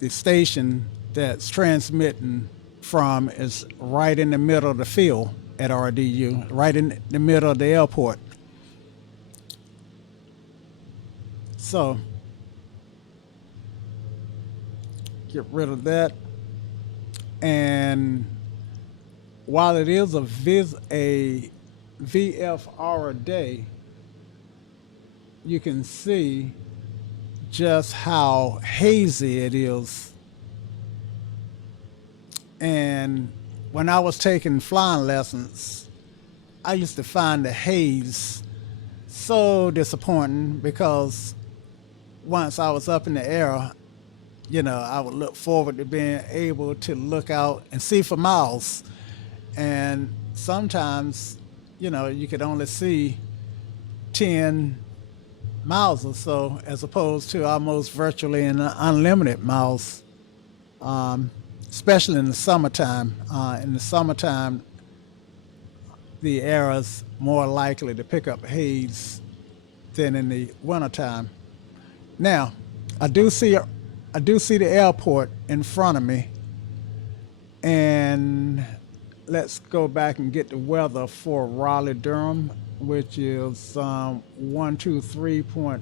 station that's transmitting from is right in the middle of the field at RDU, right in the middle of the airport. So get rid of that. And while it is a VFR a day, you can see just how hazy it is. And when I was taking flying lessons, I used to find the haze so disappointing, because once I was up in the air, I would look forward to being able to look out and see for miles. And sometimes, you could only see 10 miles or so, as opposed to almost virtually an unlimited miles, especially in the summertime. In the summertime, the air is more likely to pick up haze than in the wintertime. Now, I do see the airport in front of me, and let's go back and get the weather for Raleigh-Durham, which is 123.8.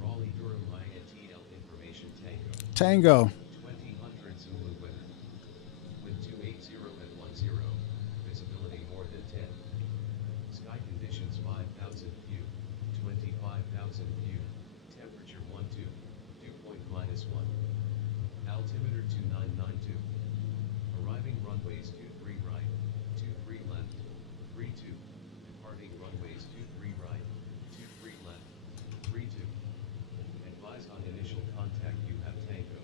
Raleigh-Durham INT Tango. 2000 Zulu weather. Wind 280 at 10. Visibility more than 10. Sky conditions 5000 few. 25,000 few. Temperature 12. Dew point -1. Altimeter 2992. Arriving runways 23 right. 23 left. 32. Departing runways 23 right. 23 left. 32. Advise on initial contact you have Tango.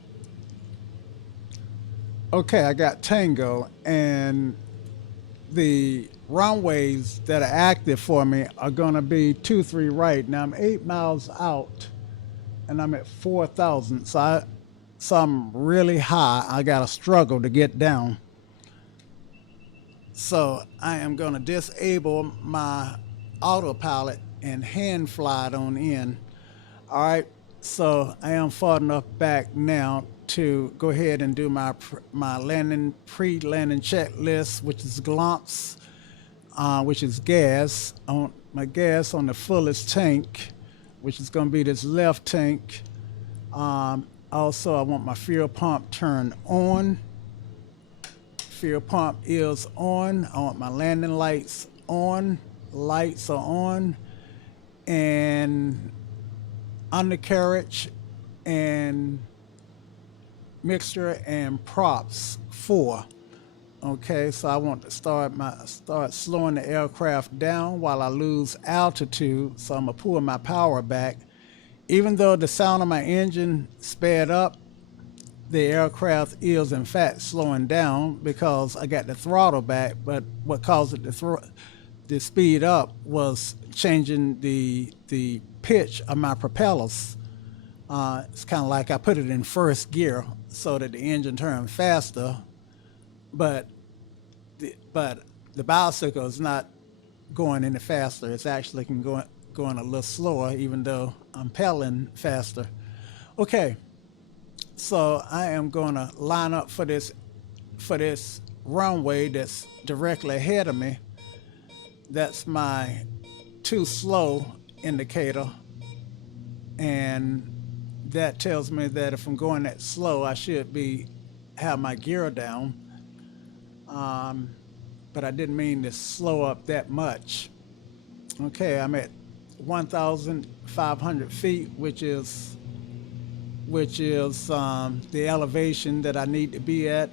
Okay, I got Tango, and the runways that are active for me are going to be 2-3 right. Now I'm 8 miles out, and I'm at 4,000, so I'm really high. I got to struggle to get down. So I am going to disable my autopilot and hand fly it on in. All right. So I am far enough back now to go ahead and do my landing pre-landing checklist, which is glumps, which is gas on my gas on the fullest tank, which is going to be this left tank. Also, I want my fuel pump turned on. Fuel pump is on. I want my landing lights on. Lights are on. And undercarriage and mixture and props 4. Okay, so I want to start slowing the aircraft down while I lose altitude. So I'm gonna pull my power back. Even though the sound of my engine sped up, the aircraft is in fact slowing down because I got the throttle back. But what caused it to speed up was changing the pitch of my propellers. It's kind of like I put it in first gear so that the engine turned faster, but the bicycle is not going any faster. It's actually going a little slower, even though I'm pedaling faster. Okay, so I am going to line up for this runway that's directly ahead of me. That's my too slow indicator, and that tells me that if I'm going that slow, I should have my gear down. But I didn't mean to slow up that much. Okay, I'm at 1,500 feet, which is the elevation that I need to be at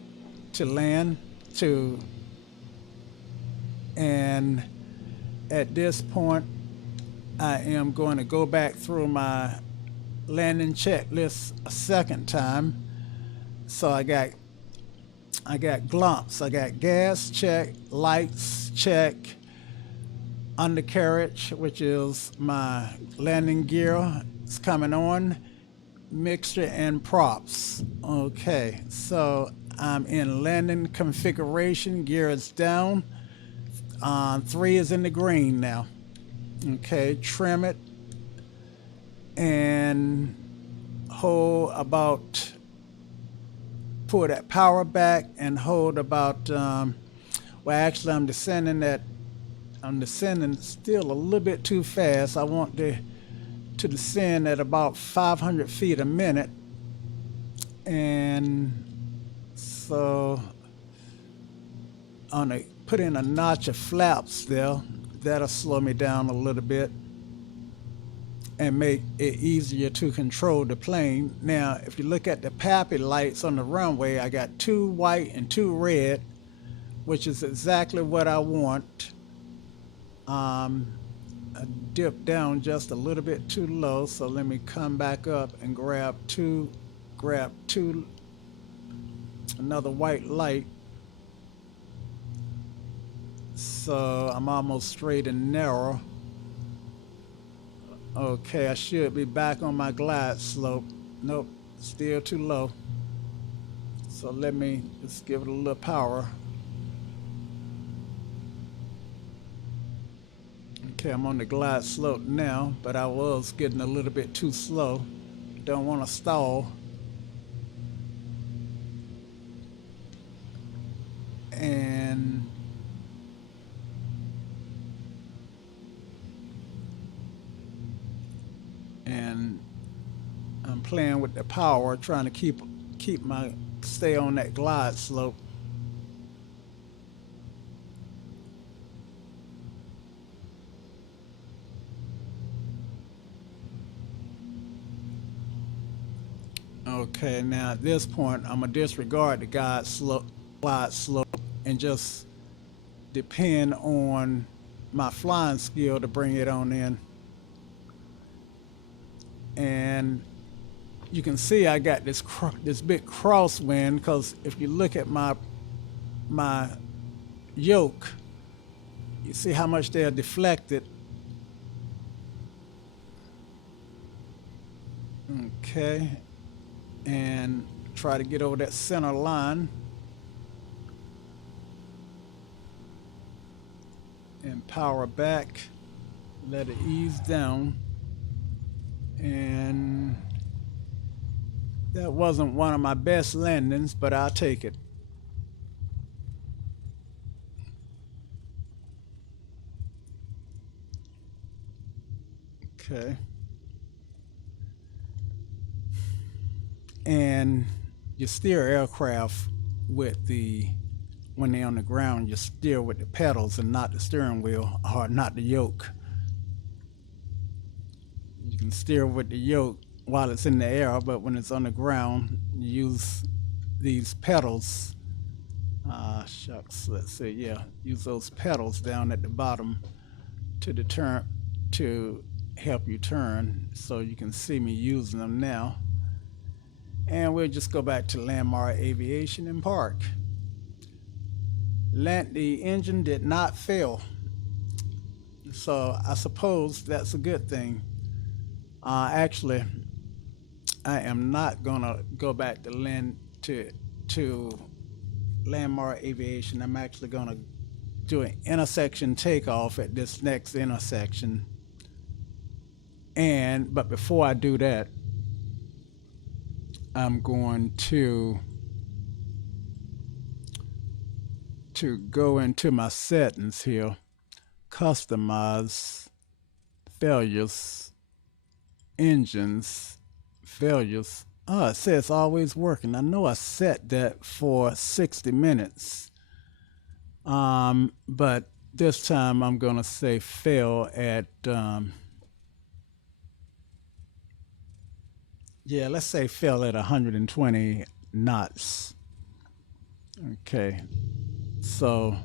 to land to. And at this point, I am going to go back through my landing checklist a second time. So I got glumps. I got gas check, lights check, undercarriage, which is my landing gear, is coming on, mixture and props. Okay, so I'm in landing configuration. Gear is down. 3 is in the green now. Okay, trim it and pull that power back and hold about, well, actually I'm descending still a little bit too fast. I want to descend at about 500 feet a minute. And so I'm gonna put in a notch of flaps there. That'll slow me down a little bit and make it easier to control the plane. Now, if you look at the PAPI lights on the runway, I got 2 white and 2 red, which is exactly what I want. I dipped down just a little bit too low, so let me come back up and grab another white light. So I'm almost straight and narrow. Okay, I should be back on my glide slope. Nope, still too low. So let me just give it a little power. Okay, I'm on the glide slope now, but I was getting a little bit too slow. Don't want to stall. And I'm playing with the power, trying to keep my stay on that glide slope. Okay, now at this point, I'm gonna disregard the glide slope, and just depend on my flying skill to bring it on in. And you can see I got this big crosswind, because if you look at my yoke, you see how much they're deflected. Okay, and try to get over that center line and power back, let it ease down. And that wasn't one of my best landings, but I'll take it. Okay. And you steer aircraft with when they're on the ground, you steer with the pedals and not the steering wheel, or not the yoke. You can steer with the yoke while it's in the air, but when it's on the ground, you use these pedals. Shucks, let's see, yeah, use those pedals down at the bottom to help you turn. So you can see me using them now. And we'll just go back to Landmark Aviation and park. The engine did not fail, so I suppose that's a good thing. Actually, I am not gonna go back to Landmark Aviation. I'm actually gonna do an intersection takeoff at this next intersection. But before I do that, I'm going to go into my settings here, customize, failures, engines, failures. Oh, it says always working. I know I set that for 60 minutes. But this time I'm gonna say fail at let's say fail at 120 knots. Okay. So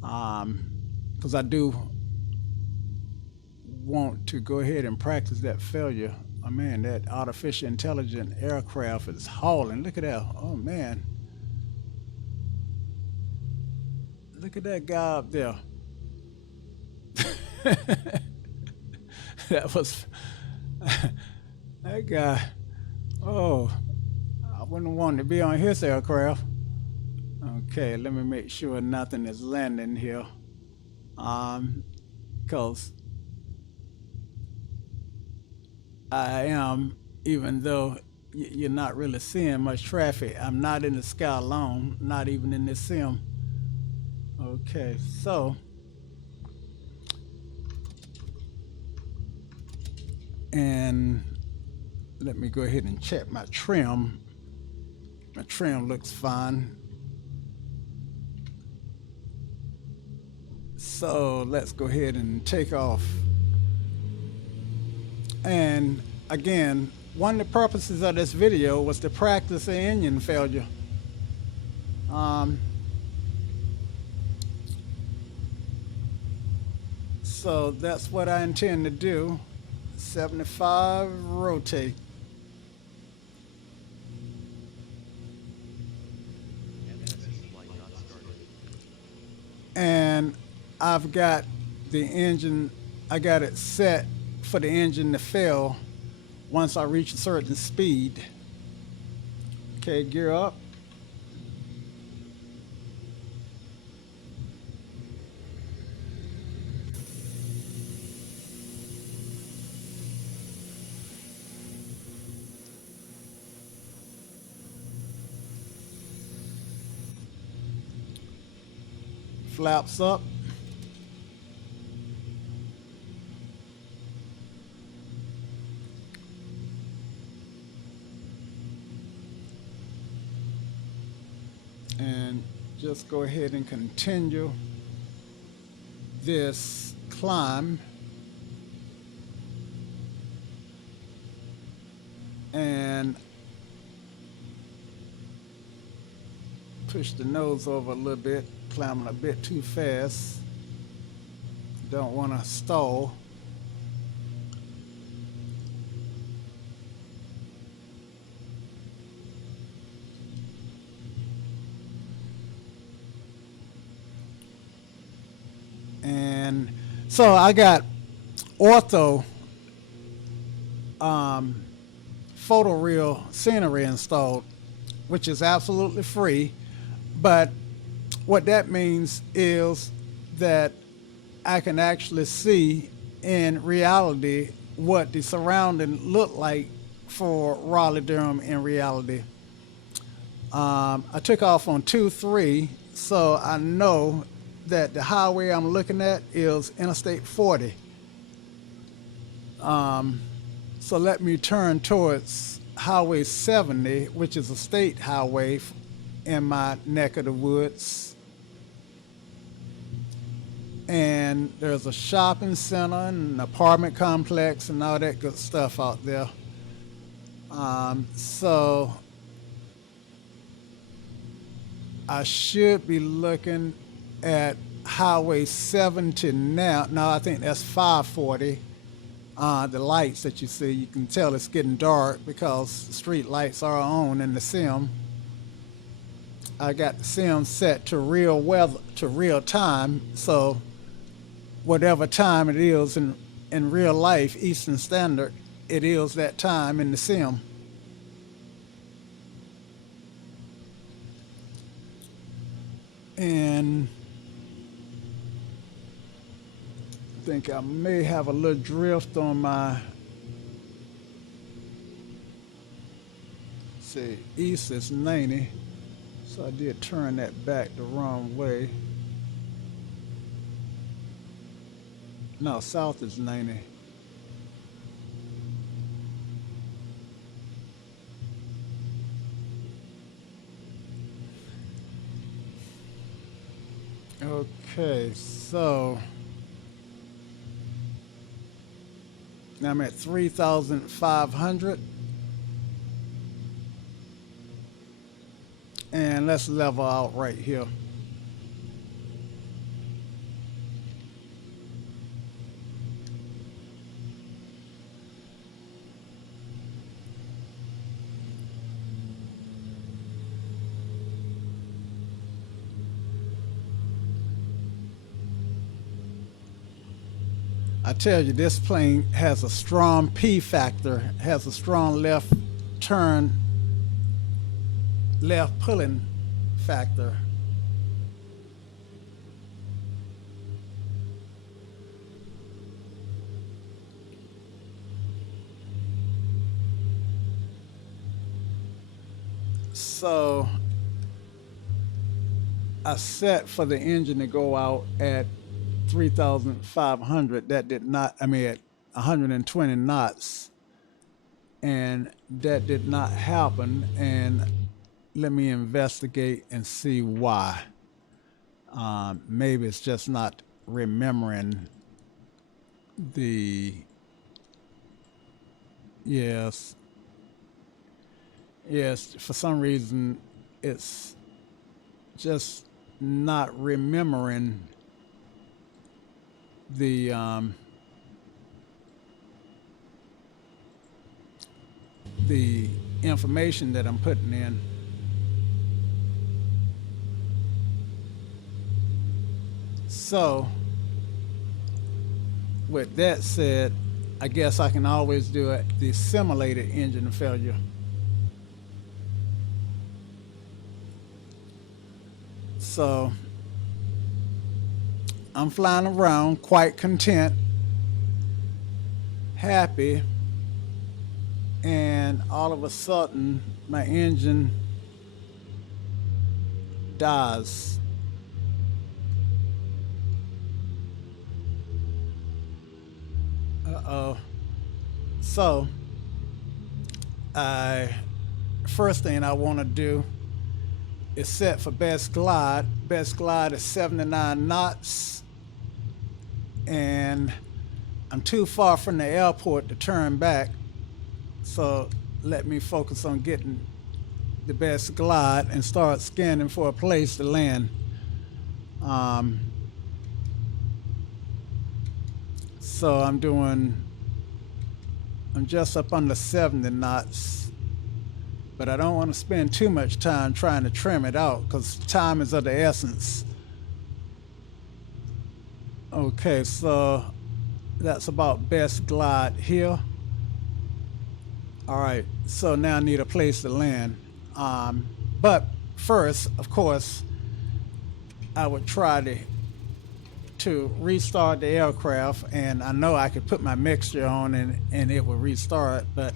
because I do want to go ahead and practice that failure. Oh man, that artificial intelligent aircraft is hauling. Look at that. Oh man. Look at that guy up there. That was that guy. Oh, I wouldn't want to be on his aircraft. Okay, let me make sure nothing is landing here. Because I am, even though you're not really seeing much traffic, I'm not in the sky alone, not even in this sim. Okay, so and let me go ahead and check my trim. My trim looks fine. So let's go ahead and take off. And again, one of the purposes of this video was to practice the engine failure. So that's what I intend to do. 75, rotate. And I've got the engine, I got it set for the engine to fail once I reach a certain speed. Okay, gear up. Flaps up. and just go ahead and continue this climb, and push the nose over a little bit, climbing a bit too fast. Don't want to stall. And so I got ortho photoreal scenery installed, which is absolutely free. But what that means is that I can actually see in reality what the surrounding look like for Raleigh-Durham in reality. I took off on 2-3, so I know that the highway I'm looking at is Interstate 40. So let me turn towards Highway 70, which is a state highway in my neck of the woods. And there's a shopping center and an apartment complex and all that good stuff out there. So I should be looking at Highway 70 now. No, I think that's 540. The lights that you see, you can tell it's getting dark because the street lights are on in the sim. I got the sim set to real weather, to real time, so whatever time it is in real life, Eastern Standard, it is that time in the sim. And I think I may have a little drift on my, see, east is 90, so I did turn that back the wrong way. No, south is 90. Okay, so now I'm at 3,500. And let's level out right here. I tell you, this plane has a strong P factor, has a strong left turn, left pulling factor. So I set for the engine to go out at 3,500. That did not, I mean, at 120 knots. And that did not happen. And let me investigate and see why. Maybe it's just not remembering the, yes, for some reason, it's just not remembering the information that I'm putting in. So with that said, I guess I can always do the simulated engine failure. So I'm flying around quite content, happy, and all of a sudden my engine dies. Uh-oh. So first thing I want to do is set for best glide. Best glide is 79 knots, and I'm too far from the airport to turn back, so let me focus on getting the best glide and start scanning for a place to land. Um, so I'm just up under 70 knots, but I don't want to spend too much time trying to trim it out because time is of the essence. Okay, so that's about best glide here. All right, so now I need a place to land. But first, of course, I would try to restart the aircraft, and I know I could put my mixture on and it will restart, but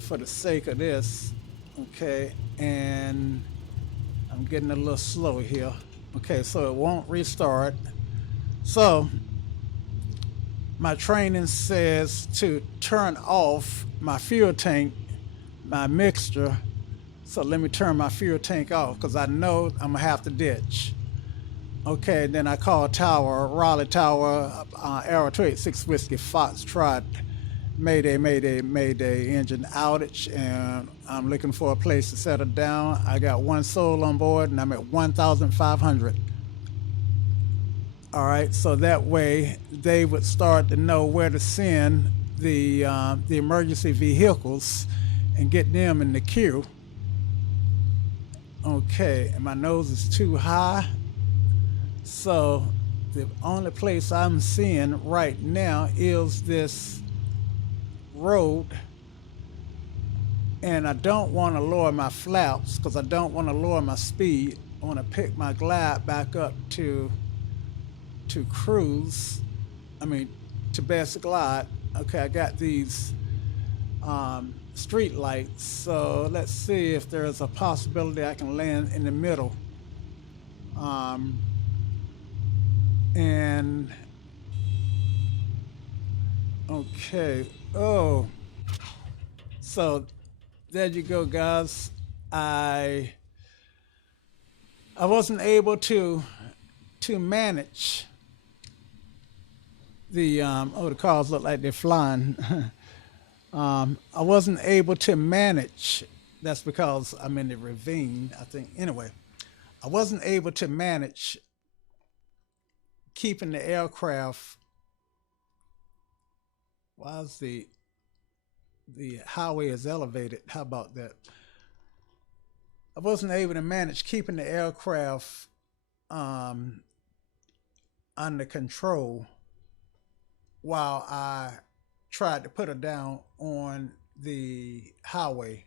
for the sake of this, okay, and I'm getting a little slow here. Okay, so it won't restart. So my training says to turn off my fuel tank, my mixture. So let me turn my fuel tank off because I know I'm gonna have to ditch. Okay, then I call tower, Raleigh Tower, Arrow 286 Whiskey Foxtrot, Mayday, Mayday, Mayday, engine outage, and I'm looking for a place to settle down. I got one soul on board and I'm at 1,500. All right, so that way they would start to know where to send the emergency vehicles and get them in the queue. Okay, and my nose is too high. So the only place I'm seeing right now is this road, and I don't want to lower my flaps because I don't want to lower my speed. I want to pick my glide back up to cruise. I mean, to best glide. Okay, I got these street lights, so let's see if there's a possibility I can land in the middle. And okay, oh, so there you go, guys. I wasn't able to manage the the cars look like they're flying. I wasn't able to manage. That's because I'm in the ravine, I think. Anyway, I wasn't able to manage keeping the aircraft. Why is the highway is elevated? How about that? I wasn't able to manage keeping the aircraft under control while I tried to put her down on the highway.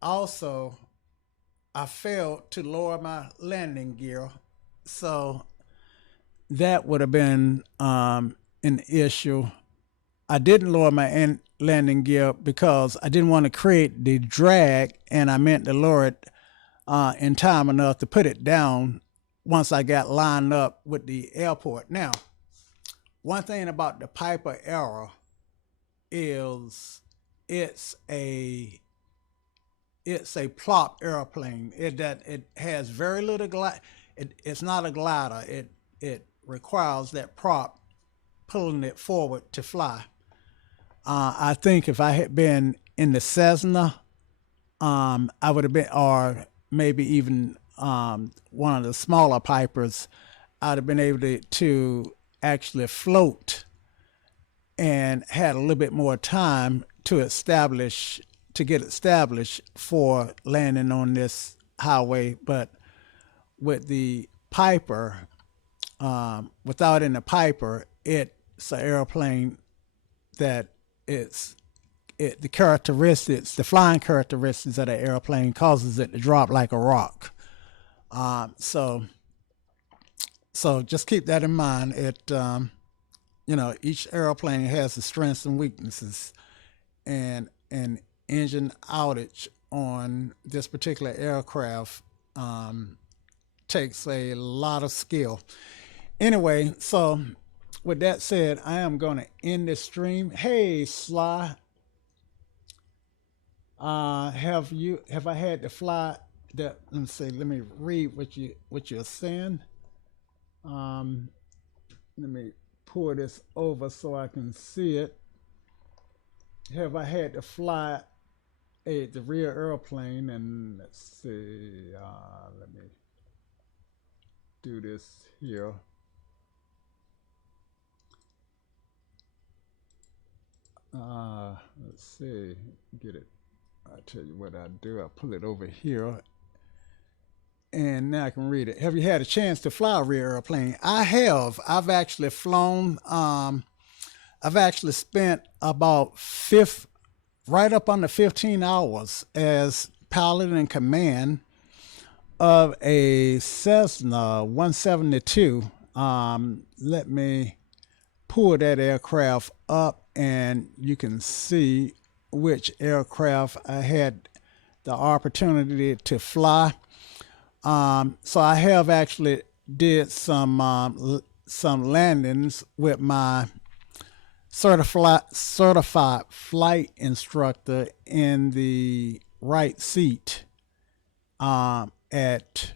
Also, I failed to lower my landing gear, so that would have been an issue. I didn't lower my landing gear because I didn't want to create the drag, and I meant to lower it in time enough to put it down once I got lined up with the airport. Now, one thing about the Piper Era is it's a plop airplane. It has very little glide. It's not a glider. It requires that prop pulling it forward to fly. I think if I had been in the Cessna, I would have been, or maybe even one of the smaller Pipers, I'd have been able to actually float and had a little bit more time to get established for landing on this highway. But with the Piper, without in the Piper, it's an airplane that the characteristics, the flying characteristics of the airplane causes it to drop like a rock. So just keep that in mind. Each airplane has its strengths and weaknesses, and an engine outage on this particular aircraft takes a lot of skill. Anyway, so with that said, I am going to end this stream. Hey, Sly, Have I had to fly that? Let me see. Let me read what you're saying. Um, Let me pull this over so I can see it. Have I had to fly the rear airplane? And let's see. Let me do this here. Let's see. Get it. I'll tell you what I do. I pull it over here, and now I can read it. Have you had a chance to fly a rear airplane? I have. I've actually flown. I've actually spent about right up under 15 hours as pilot in command of a Cessna 172. Let me pull that aircraft up, and you can see which aircraft I had the opportunity to fly. So I have actually did some landings with my certified flight instructor in the right seat at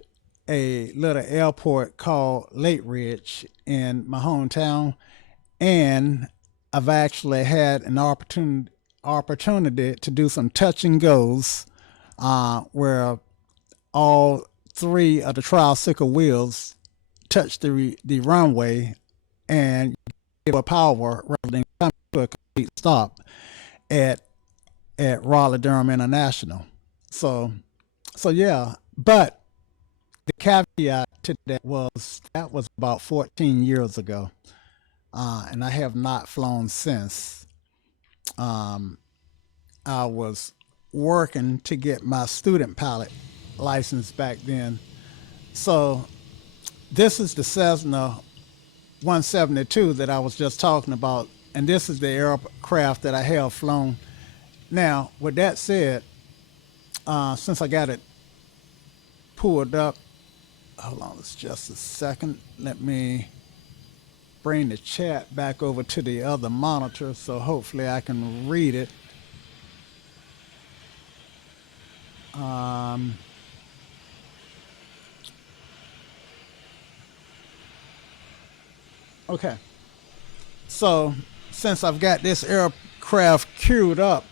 a little airport called Lake Ridge in my hometown, and I've actually had an opportunity to do some touch and goes where all three of the tricycle wheels touch the runway and give a power rather than come to a complete stop at Raleigh-Durham International. So yeah, but the caveat to that was about 14 years ago, and I have not flown since. Um, I was working to get my student pilot license back then. So this is the Cessna 172 that I was just talking about, and this is the aircraft that I have flown. Now, with that said, since I got it pulled up, hold on, it's just a second. Let me bring the chat back over to the other monitor so hopefully I can read it. Okay, so since I've got this aircraft queued up,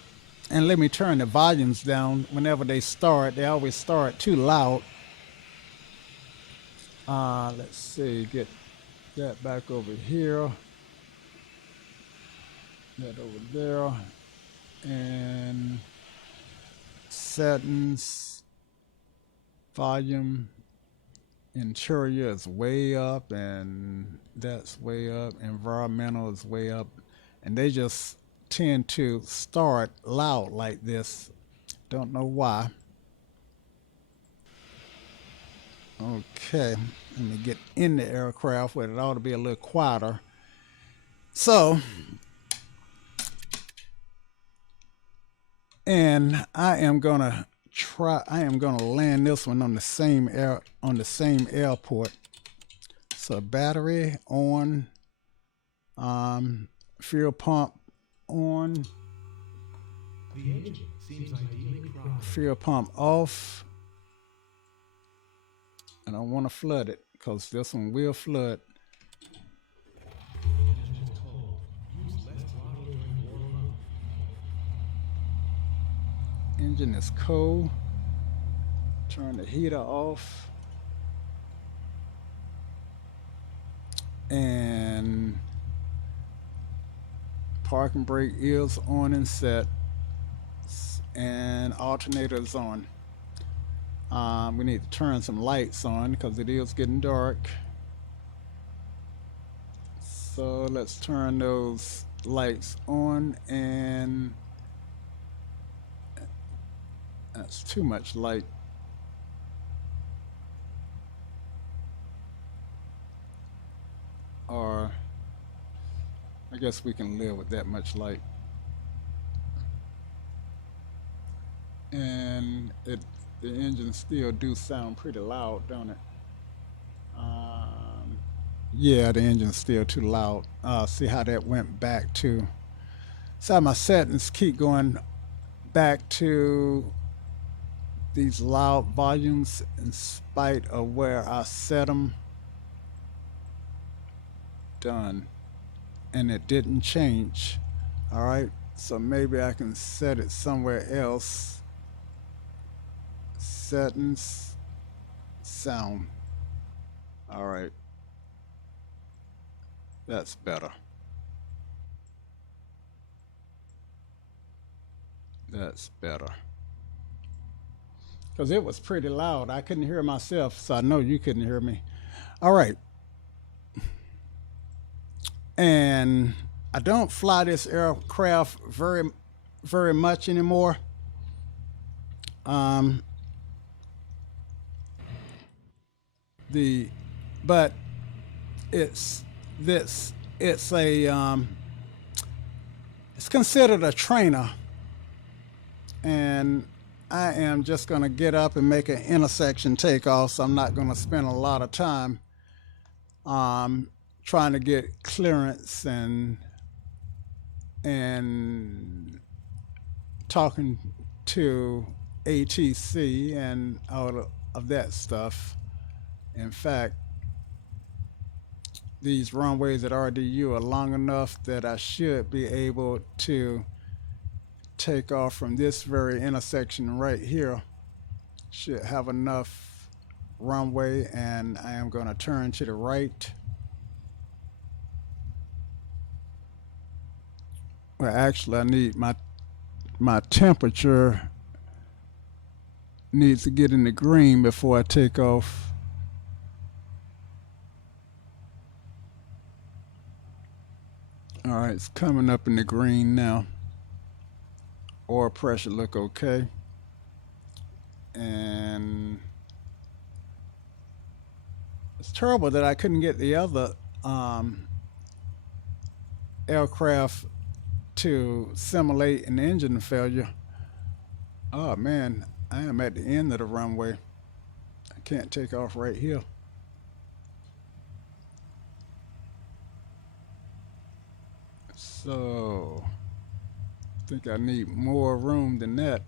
and let me turn the volumes down whenever they start. They always start too loud. Let's see, get that back over here, that over there, and settings, volume, interior is way up, and that's way up, environmental is way up, and they just tend to start loud like this. Don't know why. Okay, let me get in the aircraft where it ought to be a little quieter. So, and I am gonna land this one on the same airport. So battery on, fuel pump on, The engine seems ideally primed. fuel pump off. I don't want to flood it because this one will flood. Engine cold. Use less throttle during warm up. Engine is cold. Turn the heater off. And parking brake is on and set. And alternator is on. We need to turn some lights on because it is getting dark. So let's turn those lights on, and that's too much light. Or I guess we can live with that much light. And the engine still do sound pretty loud, don't it? Yeah, the engine's still too loud. See how that went back to. So my settings keep going back to these loud volumes in spite of where I set them. Done. And it didn't change. All right. So maybe I can set it somewhere else. Settings, sound. All right. That's better. That's better. Because it was pretty loud. I couldn't hear myself, so I know you couldn't hear me. All right. And I don't fly this aircraft very much anymore. Um, the but it's this it's a it's considered a trainer, and I am just going to get up and make an intersection takeoff. So I'm not going to spend a lot of time trying to get clearance and talking to ATC and all of that stuff. In fact, these runways at RDU are long enough that I should be able to take off from this very intersection right here. Should have enough runway, and I am going to turn to the right. Well, actually, I need my temperature needs to get in the green before I take off. All right, it's coming up in the green now. Oil pressure look okay. And it's terrible that I couldn't get the other aircraft to simulate an engine failure. Oh man, I am at the end of the runway. I can't take off right here. So I think I need more room than that.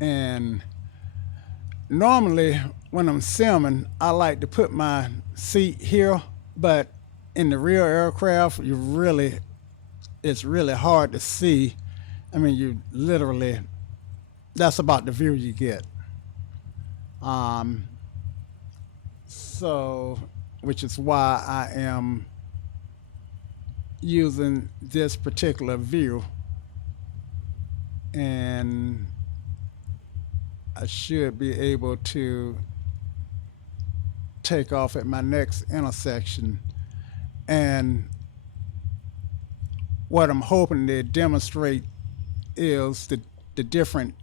And normally when I'm simming, I like to put my seat here, but in the real aircraft, it's really hard to see. I mean, you literally, that's about the view you get. Um, so, which is why I am using this particular view, and I should be able to take off at my next intersection. And what I'm hoping to demonstrate is the different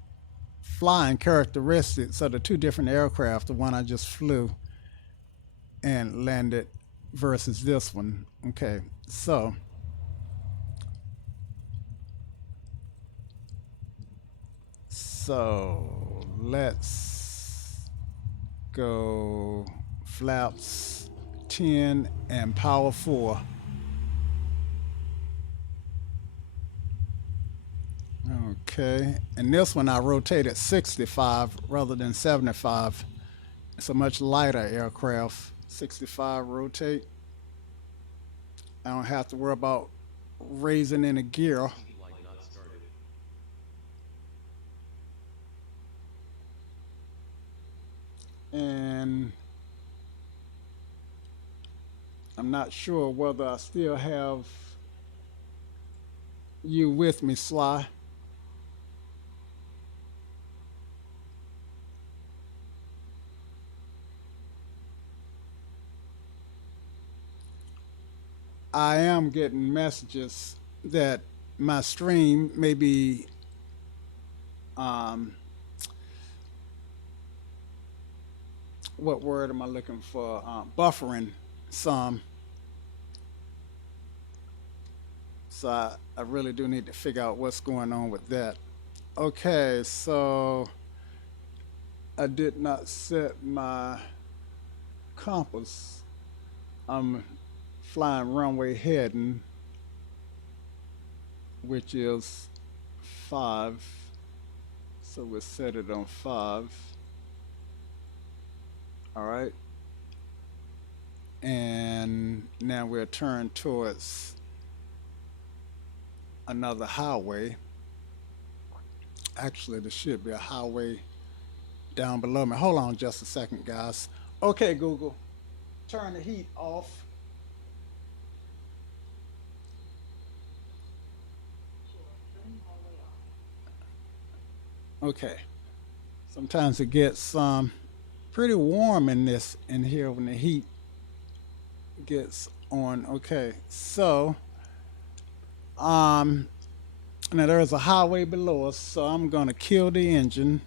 flying characteristics of the two different aircraft, the one I just flew and landed versus this one. Okay, so let's go flaps 10 and power 4. Okay, and this one I rotated 65 rather than 75. It's a much lighter aircraft. 65 rotate. I don't have to worry about raising in a gear. Light not started. And I'm not sure whether I still have you with me, Sly. I am getting messages that my stream may be um, what word am I looking for? Buffering some. So I really do need to figure out what's going on with that. Okay, so I did not set my compass. I'm flying runway heading, which is 5. So we'll set it on 5. All right. And now we'll turn towards another highway. Actually, there should be a highway down below me. Hold on just a second, guys. Okay, Google, turn the heat off. Okay. Sometimes it gets pretty warm in here when the heat gets on. Okay, so now there's a highway below us, so I'm gonna kill the engine,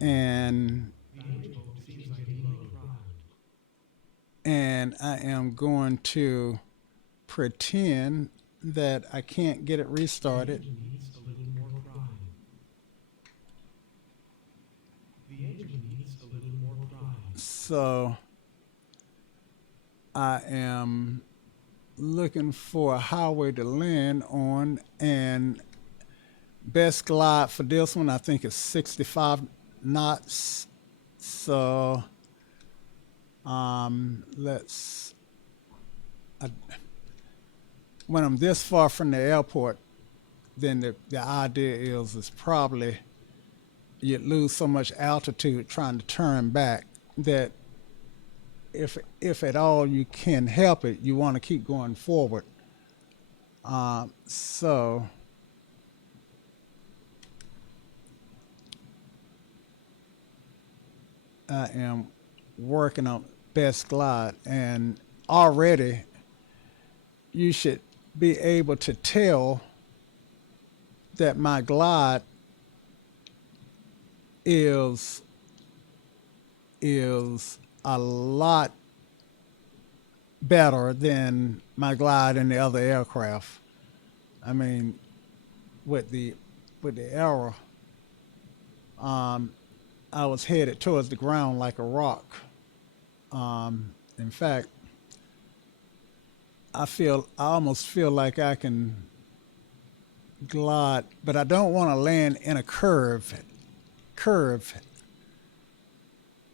and I am going to pretend that I can't get it restarted. So I am looking for a highway to land on, and best glide for this one I think is 65 knots. So let's when I'm this far from the airport, then the idea is probably you'd lose so much altitude trying to turn back that if at all you can help it, you want to keep going forward. So I am working on best glide, and already you should be able to tell that my glide is a lot better than my glide in the other aircraft. I mean, with the arrow, I was headed towards the ground like a rock. In fact, I almost feel like I can glide, but I don't want to land in a curve.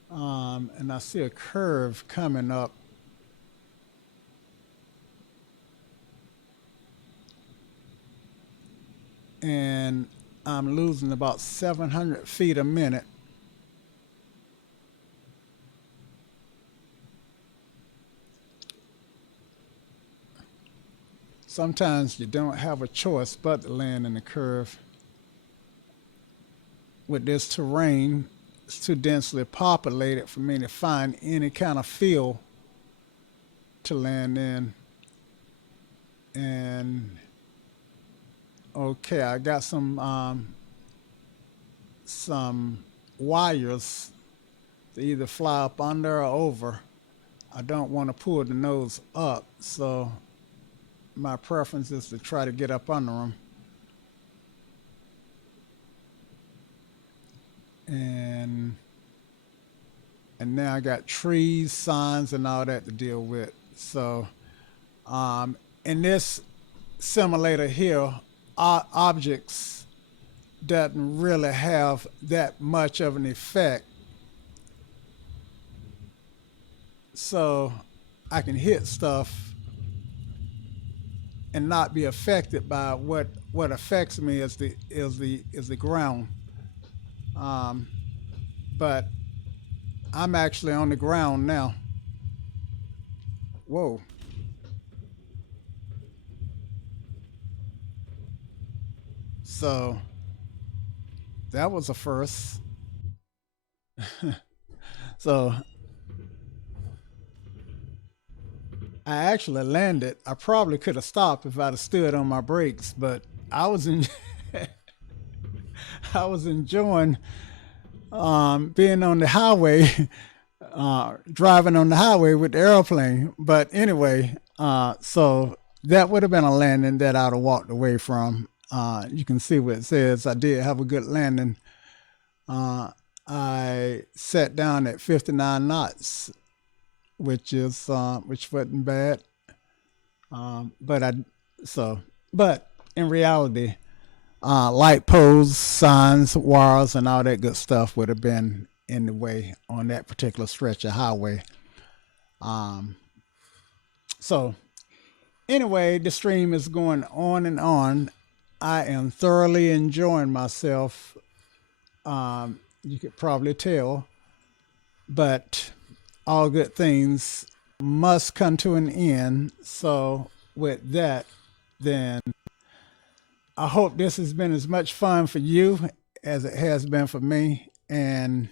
And I see a curve coming up. And I'm losing about 700 feet a minute. Sometimes you don't have a choice but to land in the curve. With this terrain, it's too densely populated for me to find any kind of field to land in. And okay, I got some wires to either fly up under or over. I don't want to pull the nose up, so my preference is to try to get up under them. And now I got trees, signs, and all that to deal with. So in this simulator here, objects doesn't really have that much of an effect. So I can hit stuff and not be affected by what affects me is the ground. But I'm actually on the ground now. Whoa. So that was a first. So I actually landed. I probably could have stopped if I'd have stood on my brakes, but I was I was enjoying being on the highway, driving on the highway with the airplane. But anyway, so that would have been a landing that I'd have walked away from. You can see what it says. I did have a good landing. I sat down at 59 knots. which wasn't bad. But I so but in reality, light poles, signs, wires, and all that good stuff would have been in the way on that particular stretch of highway. Um, so anyway, the stream is going on and on. I am thoroughly enjoying myself. You could probably tell, but all good things must come to an end. So, with that, then I hope this has been as much fun for you as it has been for me. And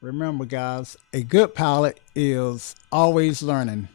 remember, guys, a good pilot is always learning.